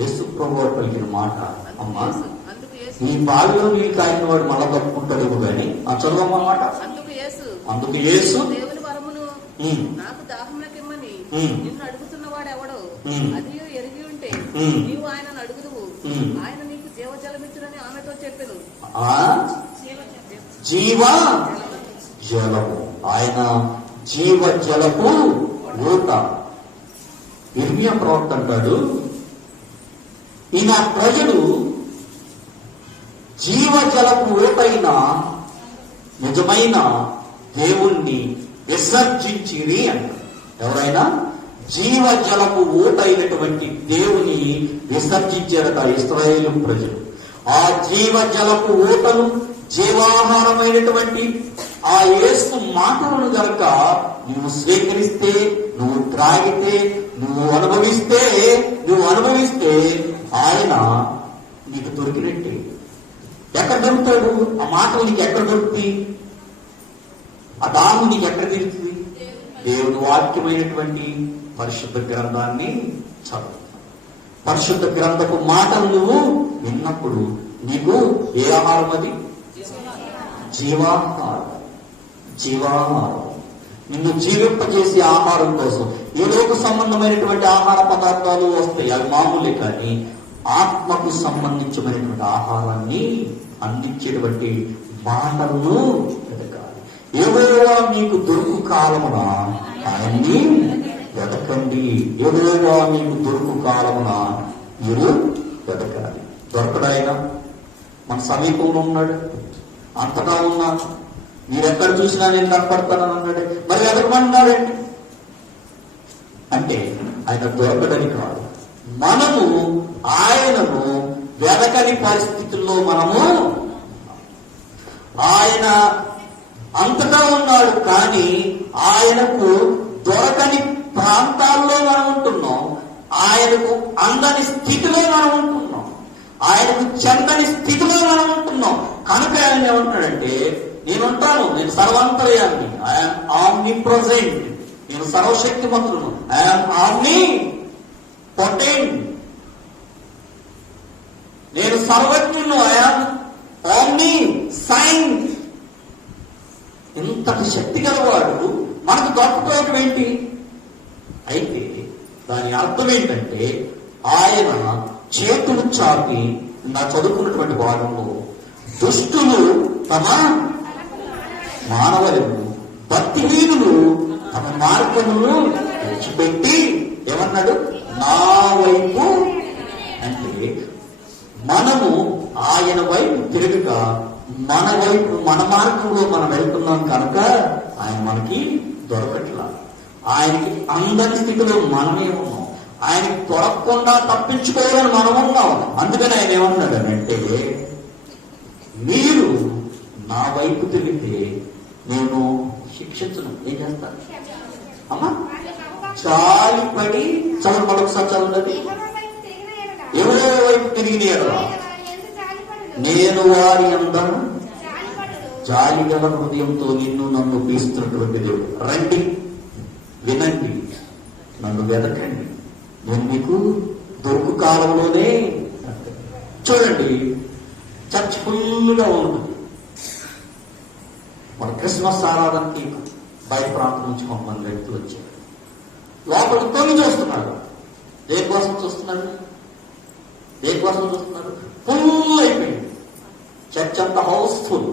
యేసు ప్రభువు పలికిన మాట, అమ్మ ఈ బావిలో నీళ్ళు తాగిన వాడు మళ్ళా తప్పుకుంటాడు కానీ ఆ చదువన్నమాట. అందుకు యేసు నాకు దాహములకిమ్మని నిన్ను అడుగుతున్నవాడు ఎవడో అది ఎరిగి ఉంటే నీవు ఆయనను అడుగుదువు, ఆయన నీకు జీవజలమిచ్చునని ఆమెతో చెప్పెను. జీవ జలము, ఆయన జీవ జలపు ఊట. ఇర్మియా ప్రవక్త అంటాడు, ఈయన ప్రజలు జీవజలపు ఊటైన నిజమైన దేవుణ్ణి విసర్జించిరి అంట. ఎవరైనా జీవజలపు ఊటైనటువంటి దేవుని విసర్జించారట ఇశ్రాయేలు ప్రజలు. ఆ జీవజలపు ఊటను, జీవాహారమైనటువంటి ఆ యేసు మాటలను గనక నువ్వు స్వీకరిస్తే, నువ్వు త్రాగితే, నువ్వు అనుభవిస్తే ఆయన నీకు దొరికినట్టే. ఎక్కడ దొరుకుతాడు? ఆ మాటలు నీకు ఎక్కడ దొరుకుతాయి? ఆ దాము నీకు ఎక్కడ తెలుస్తుంది? దేవుని వాక్యమైనటువంటి పరిశుద్ధ గ్రంథాన్ని చదువు. పరిశుద్ధ గ్రంథపు మాటలు నువ్వు విన్నప్పుడు నీకు ఏ ఆహారం? అది జీవాహారం. నిన్ను జీవింపజేసే ఆహారం కోసం ఏదోక సంబంధమైనటువంటి ఆహార పదార్థాలు వస్తాయి, అవి మామూలే. కానీ ఆత్మకు సంబంధించినటువంటి ఆహారాన్ని అందించేటువంటి మాటలను వెతకాలి. యెహోవా మీకు దొరుకు కాలమున ఆయన్ని వెతకండి. యెహోవా మీకు దొరుకు కాలమున మీరు వెతకాలి. దొరకడాయన మన సమీపంలో ఉన్నాడు, అంతటా ఉన్నాడు. మీరెక్కడ చూసినా నేను కనపడతానని అన్నాడు. మరి వెతకమన్నాడండి అంటే ఆయన దొరకడని కాదు, మనము ఆయనను వెతకని పరిస్థితుల్లో మనము, ఆయన అంతటా ఉన్నాడు కానీ ఆయనకు దొరకని ప్రాంతాల్లో మనం ఉంటున్నాం, ఆయనకు అందని స్థితిలో మనం ఉంటున్నాం, ఆయనకు చెందని స్థితిలో మనం ఉంటున్నాం. కనుక ఆయన ఏమంటున్నాడంటే, నేనుంటాను, నేను సర్వాంతర్యాన్ని, ఐఎమ్ ఆమ్ని ప్రజెంట్, నేను సర్వశక్తిమంతులను, ఐఎమ్ ఆమ్ని పొటెంట్, నేను సర్వజ్ఞును, ఐఎమ్ ఆమ్ని సైన్స్, ఇంతటి శక్తి గలవాడు మనకు దొరకపోవడం ఏంటి? అయితే దాని అర్థం ఏంటంటే ఆయన చేతులు చాపి నా చదువుకున్నటువంటి భాగంలో దుష్టులు తమ మానవలను, భక్తిహీనులు తమ మార్గమును విడిచిపెట్టి ఏమన్నాడు? నా వైపు. అంటే మనము ఆయన వైపు తిరుగుగా మన వైపు, మన మార్గంలో మనం వెళ్తున్నాం కనుక ఆయన మనకి దొరకట్లా. ఆయనకి అందని స్థితిలో మనమే ఉన్నాం. ఆయనకి దొరకకుండా తప్పించుకోవాలని మనం ఉన్నాం. అందుకని ఆయన ఏమన్నాడనంటే, మీరు నా వైపు తిరిగితే నేను శిక్షించను. ఏం చేస్తాను అమ్మా? జాలిపడి చదువు మరొకసారి చదవండి. ఎవరో వైపు తిరిగి నేను వారి అందరూ జాలి గల హృదయంతో నిన్ను నన్ను పీస్తున్నటువంటి దేవుడు. రండి, వినండి, నన్ను వెతకండి, నేను మీకు దొరుకు కాలంలోనే. చూడండి, చర్చ్ ఫుల్గా ఉంటుంది. మన క్రిస్మస్ ఆరాధనకి బయట ప్రాంతం నుంచి కొంతమంది వ్యక్తులు వచ్చారు. లోపలికి తొంగి చూస్తున్నారు. దేనికోసం చూస్తున్నారు? దేనికోసం చూస్తున్నారు? ఫుల్ అయిపోయింది చర్చ్ అంతా, హౌస్ఫుల్.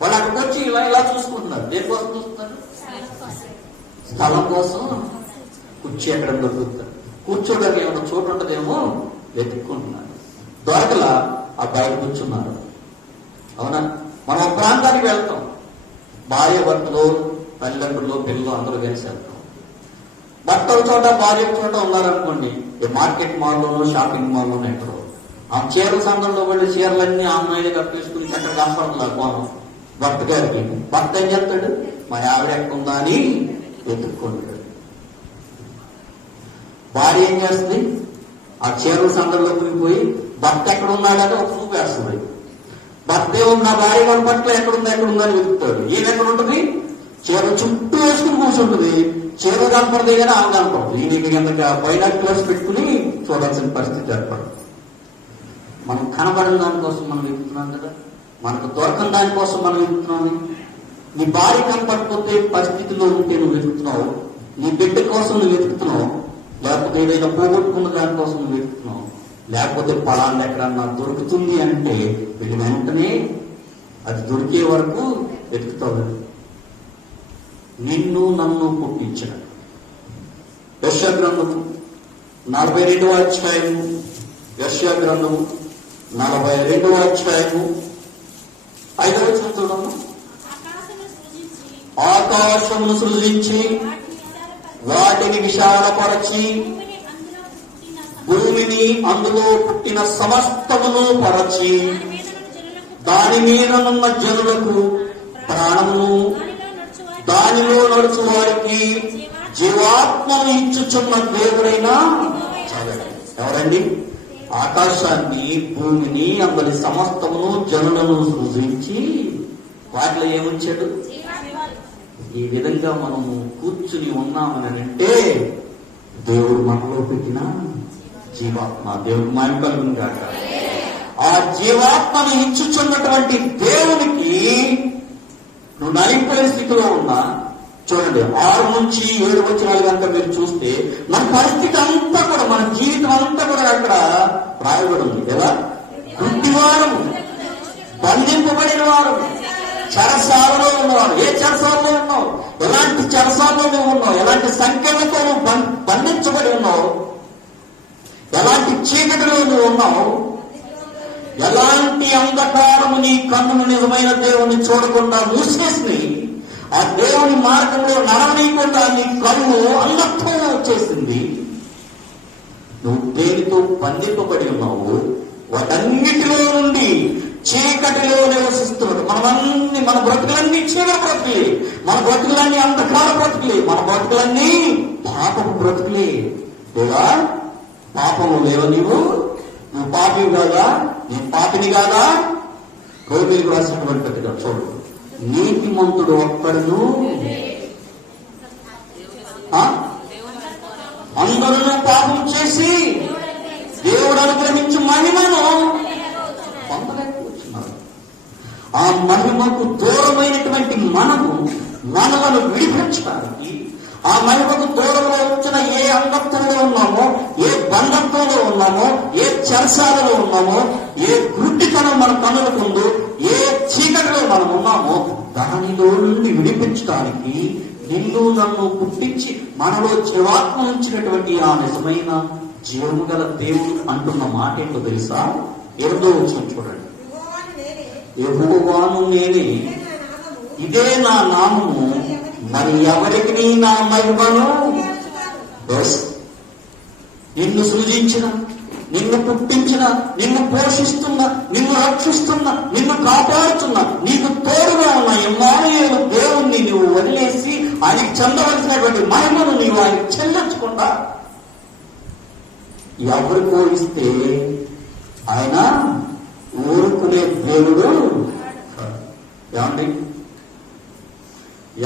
వాళ్ళు అక్కడికి వచ్చి ఇలా ఇలా చూసుకుంటున్నారు. దేనికోసం చూస్తున్నారు? స్థలం కోసం. కుర్చీ ఎక్కడ దొరుకుతారు, కూర్చోడానికి ఏమైనా చోటు ఉంటుందేమో వెతుక్కుంటున్నారు. దొరకలా, ఆ బయట కూర్చున్నారు. అవునా? మనం ఒక ప్రాంతానికి వెళ్తాం, భార్య భర్తలు, తల్లిదండ్రులు, పిల్లలు అందరూ కలిసి వెళ్తాం. భర్త ఒక చోట, భార్య ఒక చోట ఉన్నారనుకోండి, ఈ మార్కెట్ మాల్లోనూ, షాపింగ్ మాల్లోనూ ఎక్కడో ఆ చీరల సంఘంలో వెళ్ళి చీరలన్నీ అమ్మాయిలు కప్పేసుకుని ఎక్కడ కనపడలేదు పోను భర్త గారికి. భర్త ఏం చేస్తాడు? మా ఆవిడ ఎక్కడుందా అని వెతుక్కుంటాడు. భార్య ఏం చేస్తుంది? ఆ చీరల సంఘంలో మునిగిపోయి భర్త ఎక్కడ ఉన్నాడని ఒక చూపు వేస్తుంది. భర్త ఉన్న భార్య కనపట్ల ఎక్కడుందా అని వెతుకుతాడు. ఈయన ఎక్కడ ఉంటుంది? చీర చుట్టూ వేసుకుని కూర్చుంటుంది. చీర కనపడదే కానీ ఆమె కనపడదు. ఈయనకి కనుక పైన క్లాస్ పెట్టుకుని చూడాల్సిన పరిస్థితి ఏర్పడదు. మనం కనబడిన దానికోసం మనం వెతుకుతున్నాం కదా, మనకు దొరకని దానికోసం మనం వెతుకుతున్నాము. నీ భార్య కనపడకపోతే పరిస్థితిలో ఉంటే నువ్వు వెతుకుతున్నావు, నీ బిడ్డ కోసం నువ్వు వెతుకుతున్నావు, లేకపోతే ఏదైనా పోగొట్టుకున్న దానికోసం నువ్వు వెతుకుతున్నావు, లేకపోతే పలానా ఎక్కడన్నా దొరుకుతుంది అంటే వీటి వెంటనే అది దొరికే వరకు వెతుకుతావు. నిన్ను నన్ను పుట్టించిన యెషయా గ్రంథము 42వ అధ్యాయము, యెషయా గ్రంథము 42వ అధ్యాయము 5వ వచనం చూడము. ఆకాశమును సృజించి వాటిని విశాలపరచి భూమిని అందులో పుట్టిన సమస్తమును పరచి దాని మీదనున్న జనులకు ప్రాణమును దానిలో నడుచు వారికి జీవాత్మను ఇచ్చుచున్న దేవుడైనా ఎవరండి? ఆకాశాన్ని, భూమిని, అందులో సమస్తమును, జనులను సృజించి వాటిలో ఏముంచాడు? ఈ విధంగా మనము కూర్చుని ఉన్నామని అంటే దేవుడు మనలో పెట్టిన జీవాత్మ. దేవుడు మాయం కలుగును గాక. ఆ జీవాత్మను ఇచ్చుచున్నటువంటి దేవునికి నువ్వు నలిగిపోయే స్థితిలో ఉన్నా, చూడండి 6 నుంచి 7 వచనాలు కనుక మీరు చూస్తే మన పరిస్థితి అంతా కూడా, మన జీవితం అంతా కూడా అక్కడ రాయబడి ఉంది. ఎలా? గుడ్డివారు, బంధింపబడిన వారు, చెరసాలలో ఉన్నవారు. ఏ చెరసాలలో ఉన్నావు? ఎలాంటి చెరసాలలో నువ్వు ఉన్నావు? ఎలాంటి సంఖ్యలతో నువ్వు బంధించబడి ఉన్నావు? ఎలాంటి చీకటిలో నువ్వు ఉన్నావు? ఎలాంటి అంధకారము నీ కన్నును నిజమైన దేవుని చూడకుండా మూసేసి ఆ దేవుని మార్గంలో నడవనీయకుండా నీ కన్ను అంధత్వం వచ్చేసింది. నువ్వు దేనితో బంధింపబడి ఉన్నావు? వాటన్నిటిలో నుండి చీకటిలో నివసిస్తున్నాడు. మన బ్రతుకులన్నీ చీకటి బ్రతుకులే, మన బ్రతుకులన్నీ అంధకార బ్రతుకులే, మన బ్రతుకులన్నీ పాపపు బ్రతుకులే. లేదా పాపము లేవ నువ్వు పాపివి కాదా? నేను పాపిని కాదా? రోమిలకు రాసినటువంటిగా చూడు, నీతిమంతుడు ఒక్కడును అందరూ పాపం చేసి దేవుడు అనుగ్రహించు మహిమను పొందలేకపోతున్నారు. ఆ మహిమకు దూరమైనటువంటి మనము మనలను విడిపించడానికి, ఆ మహిమకు దూరంలో వచ్చిన ఏ అంగత్వంలో ఉన్నామో, ఏ బంధత్వంలో ఉన్నామో, ఏ చెరసాలలో ఉన్నామో, ఏ గుడ్డితనం మన కన్నులకు ఉందో, ఏ చీకటిలో మనం ఉన్నామో దానిలో నుండి విడిపించడానికి నిన్ను నన్ను పుట్టించి మనలో జీవాత్మ ఉంచినటువంటి ఆ నిజమైన జీవము గల దేవుడు అంటున్న మాట ఏంటో తెలుసా? 8వ వచనం చూడండి. యెహోవాను నేనే, ఇదే నా నామము, మరి ఎవరికి నా మహిమను? నిన్ను సృజించిన, నిన్ను పుట్టించిన, నిన్ను పోషిస్తున్న, నిన్ను రక్షిస్తున్న, నిన్ను కాపాడుతున్న, నీకు తోడుగా ఉన్న ఇమ్మానుయేలు దేవుణ్ణి నువ్వు వదిలేసి ఆయనకి చెందవలసినటువంటి మహిమను నీవు ఆయనకు చెల్లించకుండా ఎవరికో ఇస్తే ఆయన ఊరుకునే దేవుడు. ఏమండి,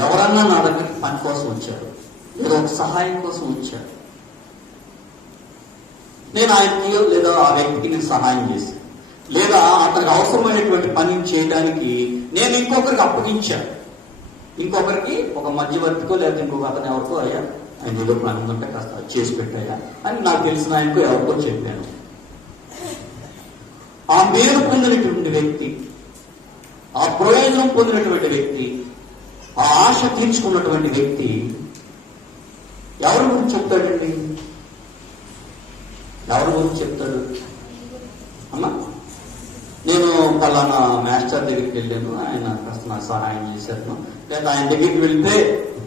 ఎవరన్నా నా దగ్గరికి పని కోసం వచ్చారు, ఏదో ఒక సహాయం కోసం వచ్చారు, నేను ఆయనకి లేదా ఆ వ్యక్తికి నేను సహాయం చేశాను, లేదా అతనికి అవసరమైనటువంటి పని చేయడానికి నేను ఇంకొకరికి అప్పగించాను, ఇంకొకరికి ఒక మధ్యవర్తికో లేదా ఇంకొక అతను ఎవరికో, అయ్యా ఆయన ఏదో పని ఉందంటే కాస్త చేసి పెట్టాయా అని నాకు తెలిసిన ఆయనకు ఎవరికో చెప్పాను. ఆ మేలు పొందినటువంటి వ్యక్తి, ఆ ప్రయోజనం పొందినటువంటి వ్యక్తి, ఆ ఆశ తీర్చుకున్నటువంటి వ్యక్తి ఎవరి గురించి చెప్తాడండి? ఎవరి గురించి చెప్తాడు? అమ్మా, నేను పలానా మాస్టర్ దగ్గరికి వెళ్ళాను, ఆయన కాస్త నాకు సహాయం చేశాను, లేదా ఆయన దగ్గరికి వెళ్తే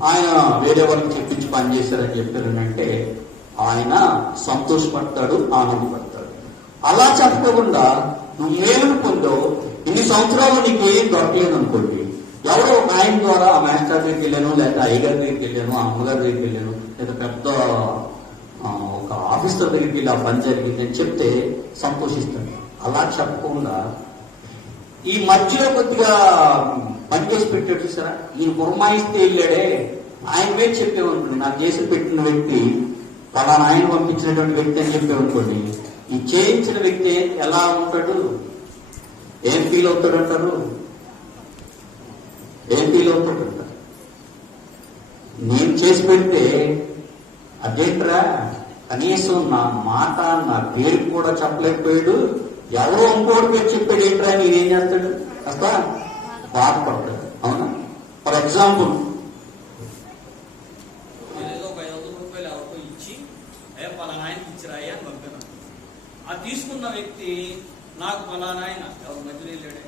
ఆయన వేరే వాళ్ళకి చెప్పించి పని చేశారని చెప్పారంటే ఆయన సంతోషపడతాడు, ఆనందపడతాడు. అలా చెప్పకుండా నువ్వు మేలును పొందావు, ఇన్ని సంవత్సరాలు నీకు ఏం దొరకలేదు అనుకోండి, ఎవరో ఒక ఆయన ద్వారా ఆ మాస్టర్ దగ్గరికి వెళ్ళాను, లేదా అయ్యగారి దగ్గరికి వెళ్ళాను, ఆ అమ్మగారి దగ్గరికి వెళ్ళాను, లేదా పెద్ద ఒక ఆఫీసర్ దగ్గరికి వెళ్ళి ఆ పని జరిగింది అని చెప్తే సంతోషిస్తాడు. అలా చెప్పకుండా ఈ మధ్యలో కొద్దిగా పనిచేసి పెట్టాడు చూసారా, ఈయన పురమాయిస్తే వెళ్ళాడే, ఆయన మీద చెప్పేవనుకోండి, నాకు చేసి పెట్టిన వ్యక్తి పలానా ఆయన పంపించినటువంటి వ్యక్తి అని చెప్పేవనుకోండి, ఈ చేయించిన వ్యక్తి ఎలా ఉంటాడు? ఏం ఫీల్ అవుతాడు అంటారు? ఏం ఫీల్ అవుతాడు అంటారు? నేను చేసి పెడితే అదేంట్రా, కనీసం నా మాట నా పేరు కూడా చెప్పలేకపోయాడు, ఎవరో ఇంకోటి పేరు చెప్పాడు ఏంట్రా, నేనేం చేస్తాడు? కాస్త బాధపడతాడు. అవునా? ఫర్ ఎగ్జాంపుల్, ఏదో ఒక 500 రూపాయలు ఎవరికో ఇచ్చి అయ్యా పలానా ఆయనకి ఇచ్చిరాయ్యా అని పంపాను. ఆ తీసుకున్న వ్యక్తి నాకు పలానా ఆయన ఎవరు మధ్యలో వెళ్ళాడే,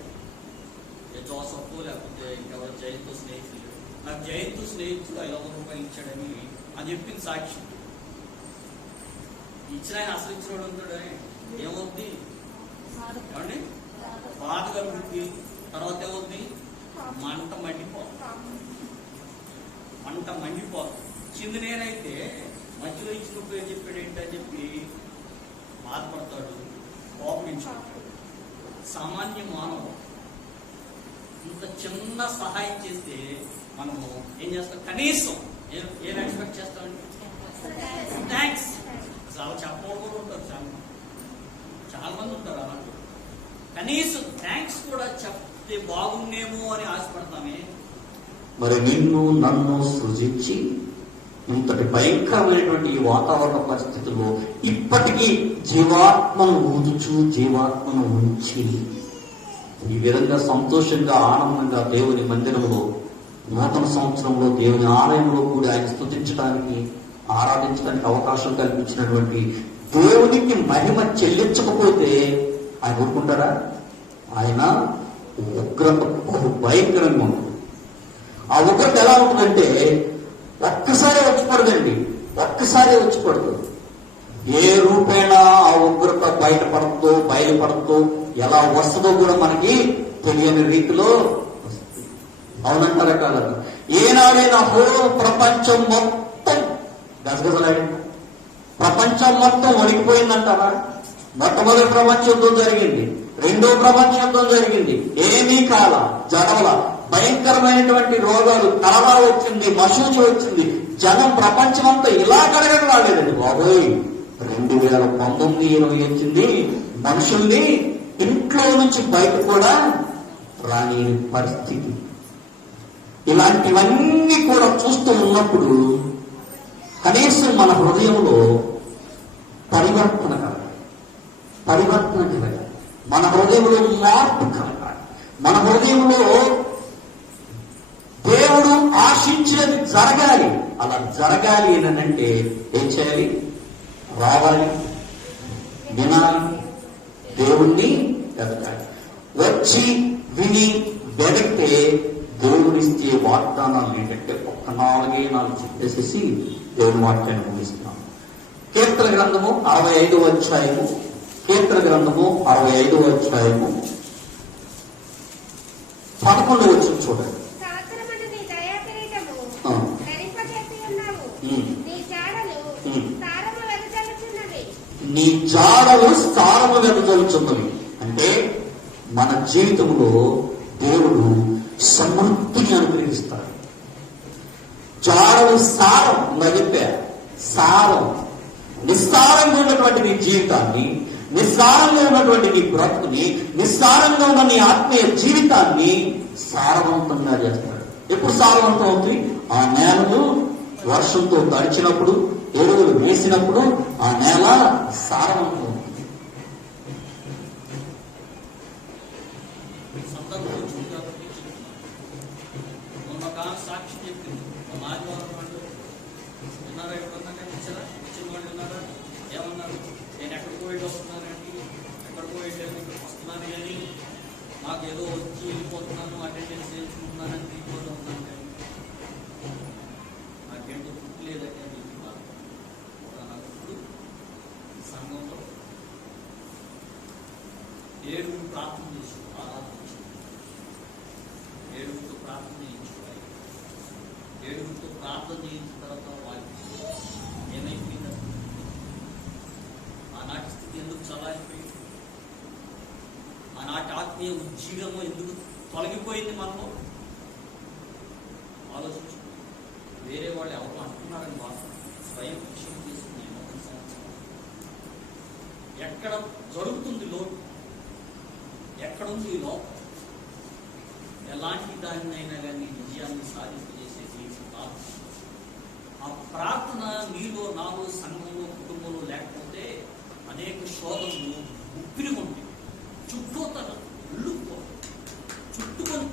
జోసఫ్ లేకపోతే ఇంకెవరు జయంతు స్నేహితులు, నాకు జయంతు స్నేహితుడు 500 రూపాయలు ఇచ్చాడని అని చెప్పింది సాక్షి. ఇచ్చిన ఆయన అసలు ఇచ్చినోడు ఉంటాడని ఏమవుద్ది? ఏమండి, బాధ కలుగుద్ది. తర్వాత ఏమవుద్ది? మంట మండిపోతుంది. చింది నేనైతే మధ్యలో ఇచ్చిన పేరు చెప్పాడు ఏంటని చెప్పి బాధపడతాడు, కోపగించుకుంటాడు. సామాన్య మానవుడు ఇంత చిన్న సహాయం చేస్తే మనము ఏం చేస్తాం? కనీసం ఏం ఎక్స్పెక్ట్ చేస్తామండి? థ్యాంక్స్. చాలా చెప్పడం కూడా ఉంటారు, చాలా మంది ఉంటారు అలా. కనీసం థ్యాంక్స్ కూడా చెప్తే బాగుండేమో అని ఆశపడతామే. మరి నిన్ను నన్ను సృజించి ఇంతటి భయంకరమైనటువంటి ఈ వాతావరణ పరిస్థితుల్లో ఇప్పటికీ జీవాత్మను ఊదుచు, జీవాత్మను ఉంచి ఈ విధంగా సంతోషంగా ఆనందంగా దేవుని మందిరంలో నూతన సంవత్సరంలో దేవుని ఆలయంలో కూడా ఆయన స్తుతించడానికి, ఆరాధించడానికి అవకాశం కల్పించినటువంటి దేవునికి మహిమ చెల్లించకపోతే ఆయన ఊరుకుంటారా? ఆయన ఉగ్రత బహు భయంకరంగా ఉంటుంది. ఆ ఉగ్రత ఎలా ఉంటుందంటే ఒక్కసారి వచ్చి పడదండి, ఒక్కసారి వచ్చి పడుతుంది. ఏ రూపేణా ఆ ఉగ్రత బయలుపడుతుందో ఎలా వస్తుందో కూడా మనకి తెలియని రీతిలో అవునంటారా కాదు? ఏనాడైనా ప్రపంచం మొత్తం గజగజలాడి, ప్రపంచం మొత్తం వణికిపోయిందంటారా? మొట్టమొదటి ప్రపంచ యుద్ధం జరిగింది, రెండో ప్రపంచ యుద్ధం జరిగింది, ఏమీ కాల జడవల, భయంకరమైనటువంటి రోగాలు, కలరా వచ్చింది, మసూచి వచ్చింది, జనం ప్రపంచమంతా ఇలా కడగడం రాలేదండి బాబోయ్. 2019-20 వచ్చింది, మనుషుల్ని ఇంట్లో నుంచి బయట కూడా రాని పరిస్థితి. ఇలాంటివన్నీ కూడా చూస్తూ ఉన్నప్పుడు కనీసం మన హృదయంలో పరివర్తన కలగాలి, పరివర్తన కలగాలి, మన హృదయంలో మార్పు కలగాలి, మన హృదయంలో దేవుడు ఆశించేది జరగాలి. అలా జరగాలి అని అంటే ఏం చేయాలి? రావాలి, వినాలి, దేవుణ్ణి వెతకాలి. వచ్చి విని వెతికితే దేవుడిచ్చే వాగ్దానాలు ఏంటంటే ఒక్క 4 చెప్పేసేసి దేవుని వాక్యాన్ని ముగిస్తున్నాం. కీర్తన గ్రంథము 65వ అధ్యాయము, కీర్తన గ్రంథము 65వ అధ్యాయము 11వ వచనం చూడండి. నీ జాడలు స్థానము వెదజల్లుచున్నవి. అంటే మన జీవితంలో దేవుడు సమృద్ధిని అనుగ్రహిస్తాడు. జాడలు సారం నగిపే సారం, నిస్సారంగా ఉన్నటువంటి నీ జీవితాన్ని, నిస్సారంగా ఉన్నటువంటి నీ బ్రతుకుని, నిస్సారంగా ఉన్న నీ ఆత్మీయ జీవితాన్ని సారవంతంగా చేస్తాడు. ఎప్పుడు సారవంతం అవుతుంది? ఆ నేలను వర్షంతో తడిచినప్పుడు, ఎరువులు వేసినప్పుడు ఆ నేల సారవంతం అవుతుంది. సాక్షి చెప్పింది ఆదివారం వాళ్ళు విన్నారా? ఎవరన్నా ఇచ్చారా? ఇచ్చిన వాళ్ళు విన్నారా? ఏమన్నారు? నేను ఎక్కడికో వెళ్ళి వస్తున్నానండి, ఎక్కడికో వెళ్ళి వస్తున్నాను కానీ నాకు ఏదో వచ్చి వెళ్ళిపోతున్నాను, అటెండెన్స్ చేయించుకుంటున్నానని తీసుకోవడం ఉన్నాను కానీ నాకేంటో గుర్తులేదండి అని చెప్తున్నారు. నాకు సంఘంలో 7 ప్రార్థన చేసి ఆరాధన చేసి 7 ప్రార్థన చేయించుకోవాలి. 7 ప్రార్థన చేయించిన తర్వాత వాళ్ళు ఏమైపోయింది? ఆనాటి స్థితి ఎందుకు చల్లారిపోయింది? ఆనాటి ఆత్మీయ ఉజ్జీవము ఎందుకు తొలగిపోయింది? మనము ఆలోచించు. వేరే వాళ్ళు ఎవరు అంటున్నారని వాళ్ళు స్వయం విషయం తీసుకుని ఎక్కడ జరుగుతుంది లోటు? ఎక్కడుంది ఈ లోపం? ఎలాంటి దానినైనా కానీ విజయాన్ని సాధింపజేసే ప్రార్థన. ఆ ప్రార్థన మీలో, నాలో, సంఘంలో, కుటుంబంలో లేకపోతే అనేక శోధనలు ఉప్పిరి ఉంటాయి, చుట్టూతల చుట్టుకొని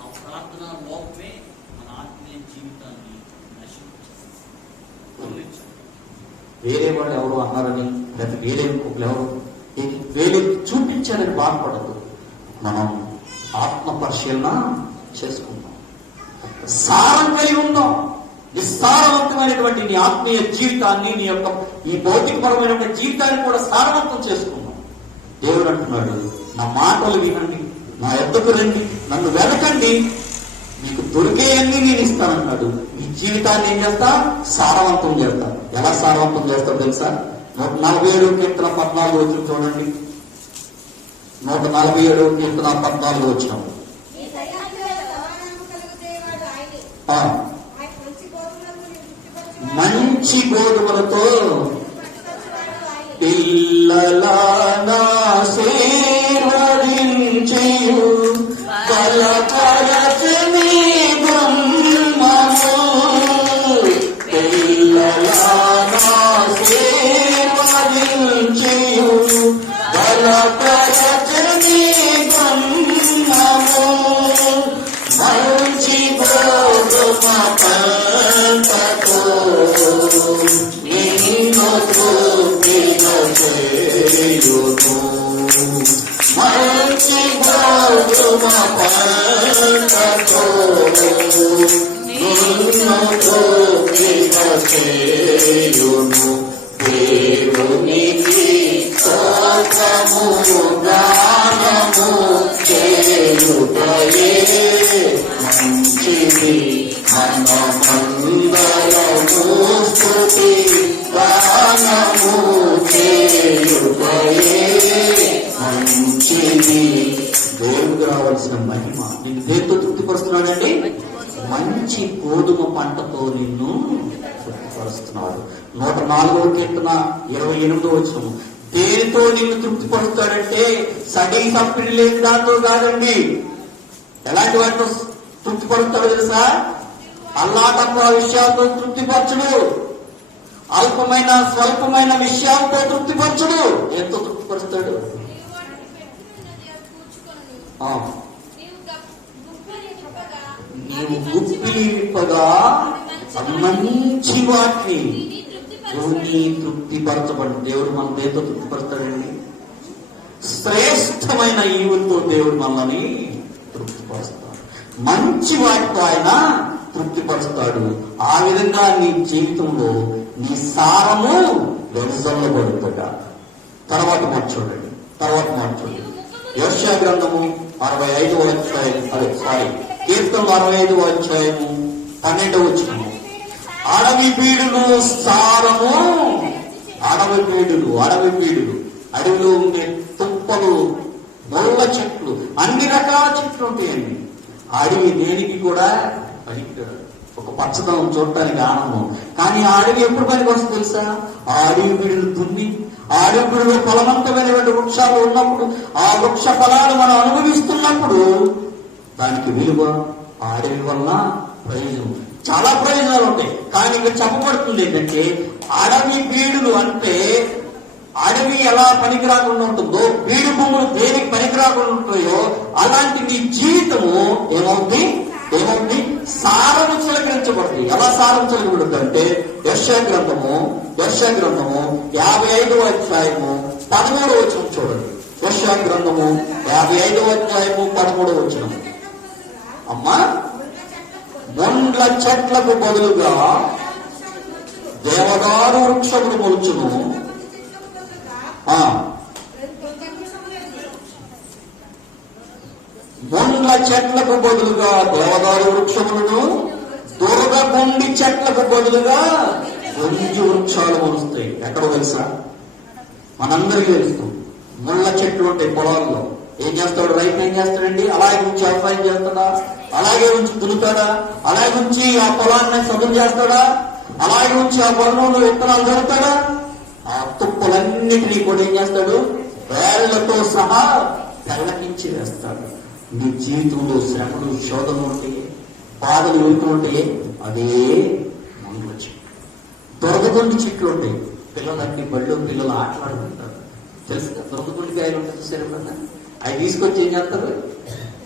ఆ ప్రార్థన లోపమే మన ఆత్మీయ జీవితాన్ని నశించాలి. వేరే వాళ్ళు ఎవరు అన్నారని, లేదా వేరే ఎవరు వేరే చూపించారని బాధపడదు. మనం ఆత్మ పరిశీలన చేసుకుందాం, సారం కలిగి ఉందాం. నిస్సారవంతమైనటువంటి నీ ఆత్మీయ జీవితాన్ని, నీ యొక్క ఈ భౌతికపరమైన జీవితాన్ని కూడా సారవంతం చేసుకుందాం. దేవుడు అంటున్నాడు, నా మాటలు వినండి, నా యొద్దకు రండి, నన్ను వెతకండి, మీకు దొరికేయన్నీ నేను ఇస్తానన్నాడు. ఈ జీవితాన్ని ఏం చేస్తా? సారవంతం చేస్తా. ఎలా సారవంతం చేస్తావు తెలుసా? 147 కీర్తన 14 వచ్చిన చూడండి. 147 కీర్తన 14 వచ్చిన మంచి గోధుమలతో పిల్లలానా సేవరించెయు బలపరచని బ్రహ్మము, పిల్లలానా సేవరించెయు బలపరచని బ్రహ్మము, మంచి గోధుమ పంటతో నిన్ను తృప్తిగా చేయును, మంచి గోధుమ పంటతో నిన్ను తృప్తిగా చేయును. దేవునికి స్తోత్రము గానము చేయుటయే మంచిది, మనమందరము స్తుతి గానము చేయుటయే మంచిది. దేవుడికి రావాల్సిన మహిమ నిన్ను దేంతో తృప్తిపరుస్తున్నాడండి? మంచి గోధుమ పంటతో నిన్ను తృప్తిపరుస్తున్నాడు. 104వ కీర్తన 28వ వచనం, దేనితో నిన్ను తృప్తిపరుస్తాడంటే సడి సప్పిడి లేని దాంతో కాదండి. ఎలాంటి వాటితో తృప్తిపరుస్తాడు తెలుసా? అల్లాటప్ప విషయాలతో తృప్తిపరచుడు, అల్పమైన స్వల్పమైన విషయాలతో తృప్తిపరచుడు. ఎంతో తృప్తిపరుస్తాడు. నీవు గుప్పిలి విప్పగా మంచి వాటిని నీ తృప్తిపరచబడి. దేవుడు మన దేంతో తృప్తిపరుస్తాడండి? శ్రేష్టమైన ఈవులతో దేవుడు మనల్ని తృప్తిపరుస్తాడు. మంచి వాటితో ఆయన తృప్తిపరుస్తాడు. ఆ విధంగా నీ జీవితంలో నీ సారము వెదజల్లబడుతుందా. తర్వాత మాట చూడండి. యెషయా గ్రంథము 65వ అధ్యాయం, కీర్తనలు 65వ అధ్యాయము 12వ వచనము. అడవి బీడులు సారము, అడవి బీడులు అడవిలో ఉండే తుప్పలు, ముళ్ళ చెట్లు, అన్ని రకాల చెట్లు ఉంటాయండి. అడవి దేనికి కూడా పనికిరాదు. ఒక పచ్చదనం చూడటానికి ఆనందం, కానీ ఆ అడవి ఎప్పుడు పనికి వస్తుంది తెలుసా? ఆ అడవి బీడులు దున్ని, ఆ అడవి బీడులో ఫలవంతమైనటువంటి వృక్షాలు ఉన్నప్పుడు, ఆ వృక్ష ఫలాలు మనం అనుభవిస్తున్నప్పుడు దానికి విలువ. ఆ అడవి వల్ల ప్రయోజనం, చాలా ప్రయోజనాలు ఉంటాయి. కానీ ఇక్కడ చెప్పబడుతుంది ఏంటంటే, అడవి బీడులు అంటే అడవి ఎలా పనికి రాకుండా ఉంటుందో, బీడు భూములు దేనికి పనికి రాకుండా ఉంటాయో, అలాంటి నీ జీవితము ఏమవుతుంది? సారము చిలకరించబడుతుంది. ఎలా సారం చిలకబడుతుంది అంటే, యెషయా గ్రంథము 55వ అధ్యాయము 13వ వచనం చూడండి. యెషయా గ్రంథము 55వ అధ్యాయము 13వ వచనం. అమ్మా, ముండ్ల చెట్లకు బదులుగా దేవదారు వృక్షములు మొలుచును. ముండ్ల చెట్లకు బదులుగా దేవదారు వృక్షములను, దురదగొండి చెట్లకు బదులుగా గొంజి వృక్షాలు మొలుస్తాయి. ఎక్కడో తెలుసా? మనందరికీ తెలుసు. ముళ్ళ చెట్లు ఉంటాయి పొలాల్లో. ఏం చేస్తాడు రైతు? ఏం చేస్తాడండి? అలాగే ఉంచి వ్యవసాయం చేస్తాడా? అలాగే ఉంచి దున్నుతాడా? అలాగే ఉంచి ఆ పొలాన్ని సదును చేస్తాడా? అలాగే ఉంచి ఆ పొలంలో విత్తనాలు జరుగుతాడా? ఆ తుప్పలన్నిటినీ కూడా ఏం చేస్తాడు? వేళ్లతో సహా తెల్లకించి వేస్తాడు. నీ జీవితంలో శ్రమలు, శోధనలు ఉంటాయి, బాధలు వెళ్తూ ఉంటాయి. అదే మందుల చెట్లు. దొరదగొండి చెట్లు ఉంటాయి. పిల్లలన్నీ బళ్ళు పిల్లలు ఆటలాడుకుంటారు. తెలుసు కదా, దొరదగొండికాయలు ఉంటుంది సరిపడ. అవి తీసుకొచ్చి ఏం చేస్తారు?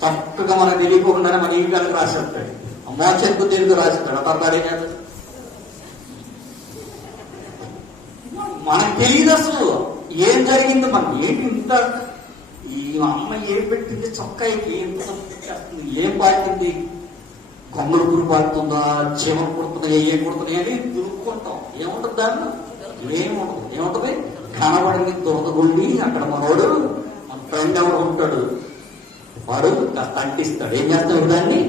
చక్కగా మనకు తెలియకోకుండానే మన ఈ కనుక రాసేస్తాడు. అమ్మా చెరుకు తెలుగు రాసేస్తాడు. అతను ఏం చేస్తాడు? మనకు తెలియదు అసలు ఏం జరిగిందో. మనకి ఏంటి ఇంత, ఈ అమ్మ ఏం పెట్టింది చొక్కాయికి, ఎంత చేస్తుంది, ఏం పాటింది, కొంగలు పురు పాడుతుందా, చీమ కుడుతుందా, ఏం కుడుతున్నాయి అని దురుక్కుంటాం. ఏముంటుంది దాన్ని? ఏముంటది? కనబడింది దొరదగొండి. అక్కడ మనోడు, మన ఫ్రెండ్ ఎవడు ఉంటాడు, వాడు అంటిస్తాడు. ఏం చేస్తాడు దాన్ని?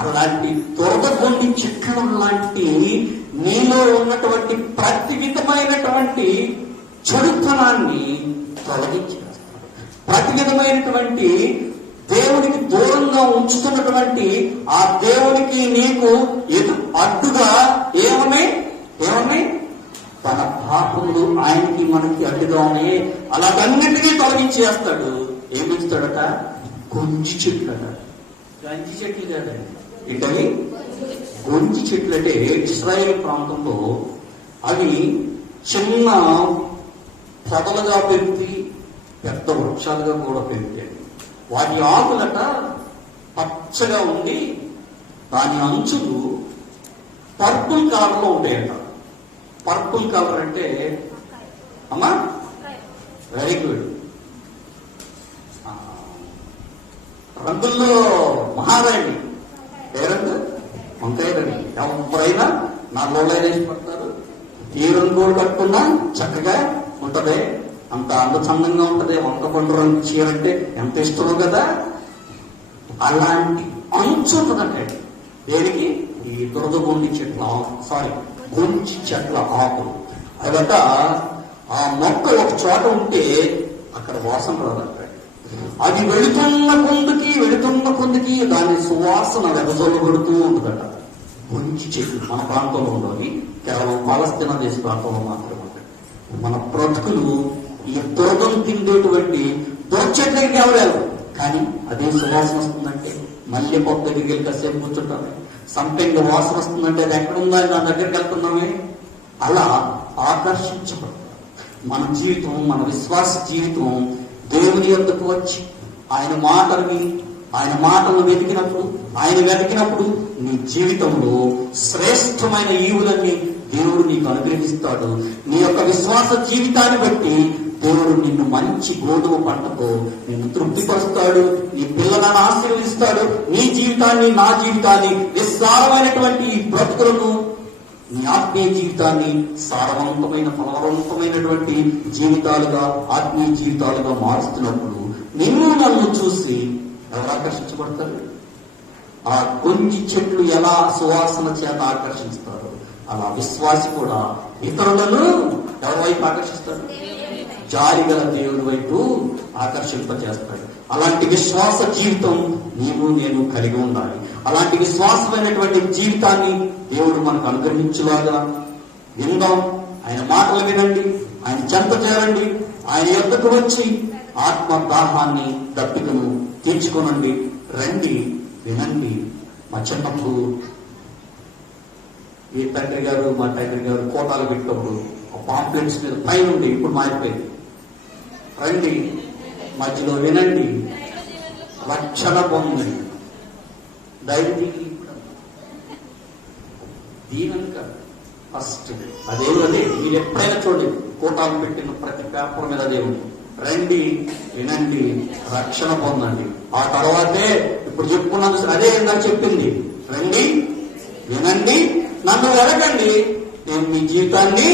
అలాంటి దొరదగొండి చెట్లు లాంటి నీలో ఉన్నటువంటి ప్రతి విధమైనటువంటి చెడుతనాన్ని తొలగించి వేస్తాడు. ప్రతి విధమైనటువంటి దేవునికి దూరంగా ఉంచుతున్నటువంటి ఆ దేవునికి నీకు అడ్డుగా ఏమన్నాయి? తన పాపములు ఆయనకి మనకి అడ్డుగా ఉన్నాయి. అలాగన్నిటినీ తొలగించేస్తాడు. ఏం పెంచుతాడట? గొంజి చెట్లట. గంజి చెట్లు కాదండి. ఏంటవి? గొంజి చెట్లు అంటే ఇశ్రాయేల్ ప్రాంతంలో అవి చిన్న పొదలుగా పెరిగి పెద్ద వృక్షాలుగా కూడా పెరుగుతాయి. వాటి ఆకులట పచ్చగా ఉండి దాని అంచులు పర్పుల్ కలర్ లో ఉంటాయట. పర్పుల్ కలర్ అంటే అమ్మా వెరీ గుడ్. రంగుల్లో మహారాణి పేరంగు వంకాయ రండి. ఎవరైనా నా లోళ్ళైనా ఇష్టపడతారు. ఏ రంగు కూడా కట్టుకున్నా చక్కగా ఉంటది. అంత అందచందంగా ఉంటది. వంక పండు రంగు చీర అంటే ఎంత ఇష్టమో కదా. అలాంటి అంచు ఉంటుందంటే దేనికి? ఈ దురదగొండి చెట్ల గొంజి చెట్ల ఆకులు. అదట ఆ మొక్క ఒక చోట ఉంటే అక్కడ వాసన రాదంట. అది వెళుతున్న కొందుకి దాని సువాసన వెదజొల్లబడుతూ ఉంటుందట. గొంజి చెట్లు మన ప్రాంతంలో ఉన్నవి కేవలం పాలస్తీనా దేశ ప్రాంతంలో మాత్రమే ఉంటాయి. మన బ్రతుకులు ఈ దురదం తిండేటువంటి దొరచెట్లకి ఎవరు కానీ అదే సువాసన వస్తుందంటే మళ్ళీ పొద్దు దగ్గరికి వెళ్ళి కాసేపు కూర్చుంటామే. సంపెంగ వాసన వస్తుందంటే అది ఎక్కడుందా నా దగ్గరికి వెళ్తున్నామే. అలా ఆకర్షించబడతాం. మన జీవితం, మన విశ్వాస జీవితం దేవుని యొద్దకు వచ్చి ఆయన మాటల్ని, ఆయన మాటలు వెతికినప్పుడు, ఆయన వెతికినప్పుడు నీ జీవితంలో శ్రేష్టమైన ఈవులన్నీ దేవుడు నీకు అనుగ్రహిస్తాడు. నీ యొక్క విశ్వాస జీవితాన్ని బట్టి దేవుడు నిన్ను మంచి గోధుమ పంటతో నిన్ను తృప్తిపరుస్తాడు. నీ పిల్లలను ఆశీర్వదిస్తాడు. నీ జీవితాన్ని, నా జీవితాన్ని, విస్తారమైనటువంటి ఈ బ్రతుకులను, నీ ఆత్మీయ జీవితాన్ని సారవంతమైన, ఫలవంతమైనటువంటి జీవితాలుగా, ఆత్మీయ జీవితాలుగా మారుస్తున్నప్పుడు నిన్ను నన్ను చూసి ఎవరు ఆకర్షించబడతారు? ఆ గొంజి చెట్లు ఎలా సువాసన చేత ఆకర్షిస్తారు, అలా విశ్వాసి కూడా ఇతరులను ఎవరి వైపు ఆకర్షిస్తాడు? జాలిగల దేవుడి వైపు ఆకర్షింపజేస్తాడు. అలాంటి విశ్వాస జీవితం నీవు నేను కలిగి ఉండాలి. అలాంటి విశ్వాసమైనటువంటి జీవితాన్ని దేవుడు మనకు అనుగ్రహించులాగా విందాం. ఆయన మాటలు వినండి, ఆయన చెంత చేరండి, ఆయన యొద్దకు వచ్చి ఆత్మ దాహాన్ని, దప్పికను తీర్చుకోనండి. రండి, వినండి. మా చిన్నప్పుడు ఈ తండ్రి గారు, మా తండ్రి గారు కోటాలు పెట్టినప్పుడు ఆ పాంప్లెట్స్ మీద పైన ఉండి, ఇప్పుడు మారిపోయింది. రండి, మధ్యలో వినండి, రక్షణ పొందండి. దైవీ దీవెనక ఫస్ట్ అదే మీరు ఎప్పుడైనా చూడండి, కోటాలు పెట్టిన ప్రతి పేపర్ మీద అదే ఉంది. రండి, వినండి, రక్షణ పొందండి. ఆ తర్వాతే ఇప్పుడు చెప్పుకున్నందుకు అదే ఇందాక చెప్పింది. రండి, వినండి, నన్ను వెరగండి, నేను మీ జీవితాన్ని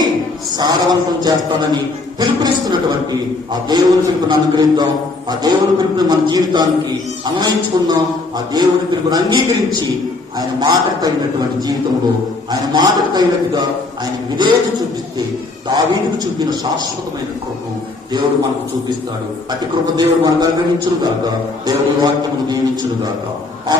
సారవంతం చేస్తానని పిలుపునిస్తున్నటువంటి ఆ దేవుని పిలుపుని అనుగ్రహిద్దాం. ఆ దేవుని పిలుపుని మన జీవితానికి అన్వయించుకుందాం. ఆ దేవుని పిలుపుని అంగీకరించి ఆయన మాటకు తగినటువంటి జీవితంలో, ఆయన మాటకు తగినట్టుగా ఆయన విధేయత చూపిస్తే దావీదుకు చూపిన శాశ్వతమైన కృపను దేవుడు మనకు చూపిస్తాడు. అతి కృప దేవుడు మనకు అనుగ్రహించును గాక. దేవుడి వాక్యమును దీవించును గాక.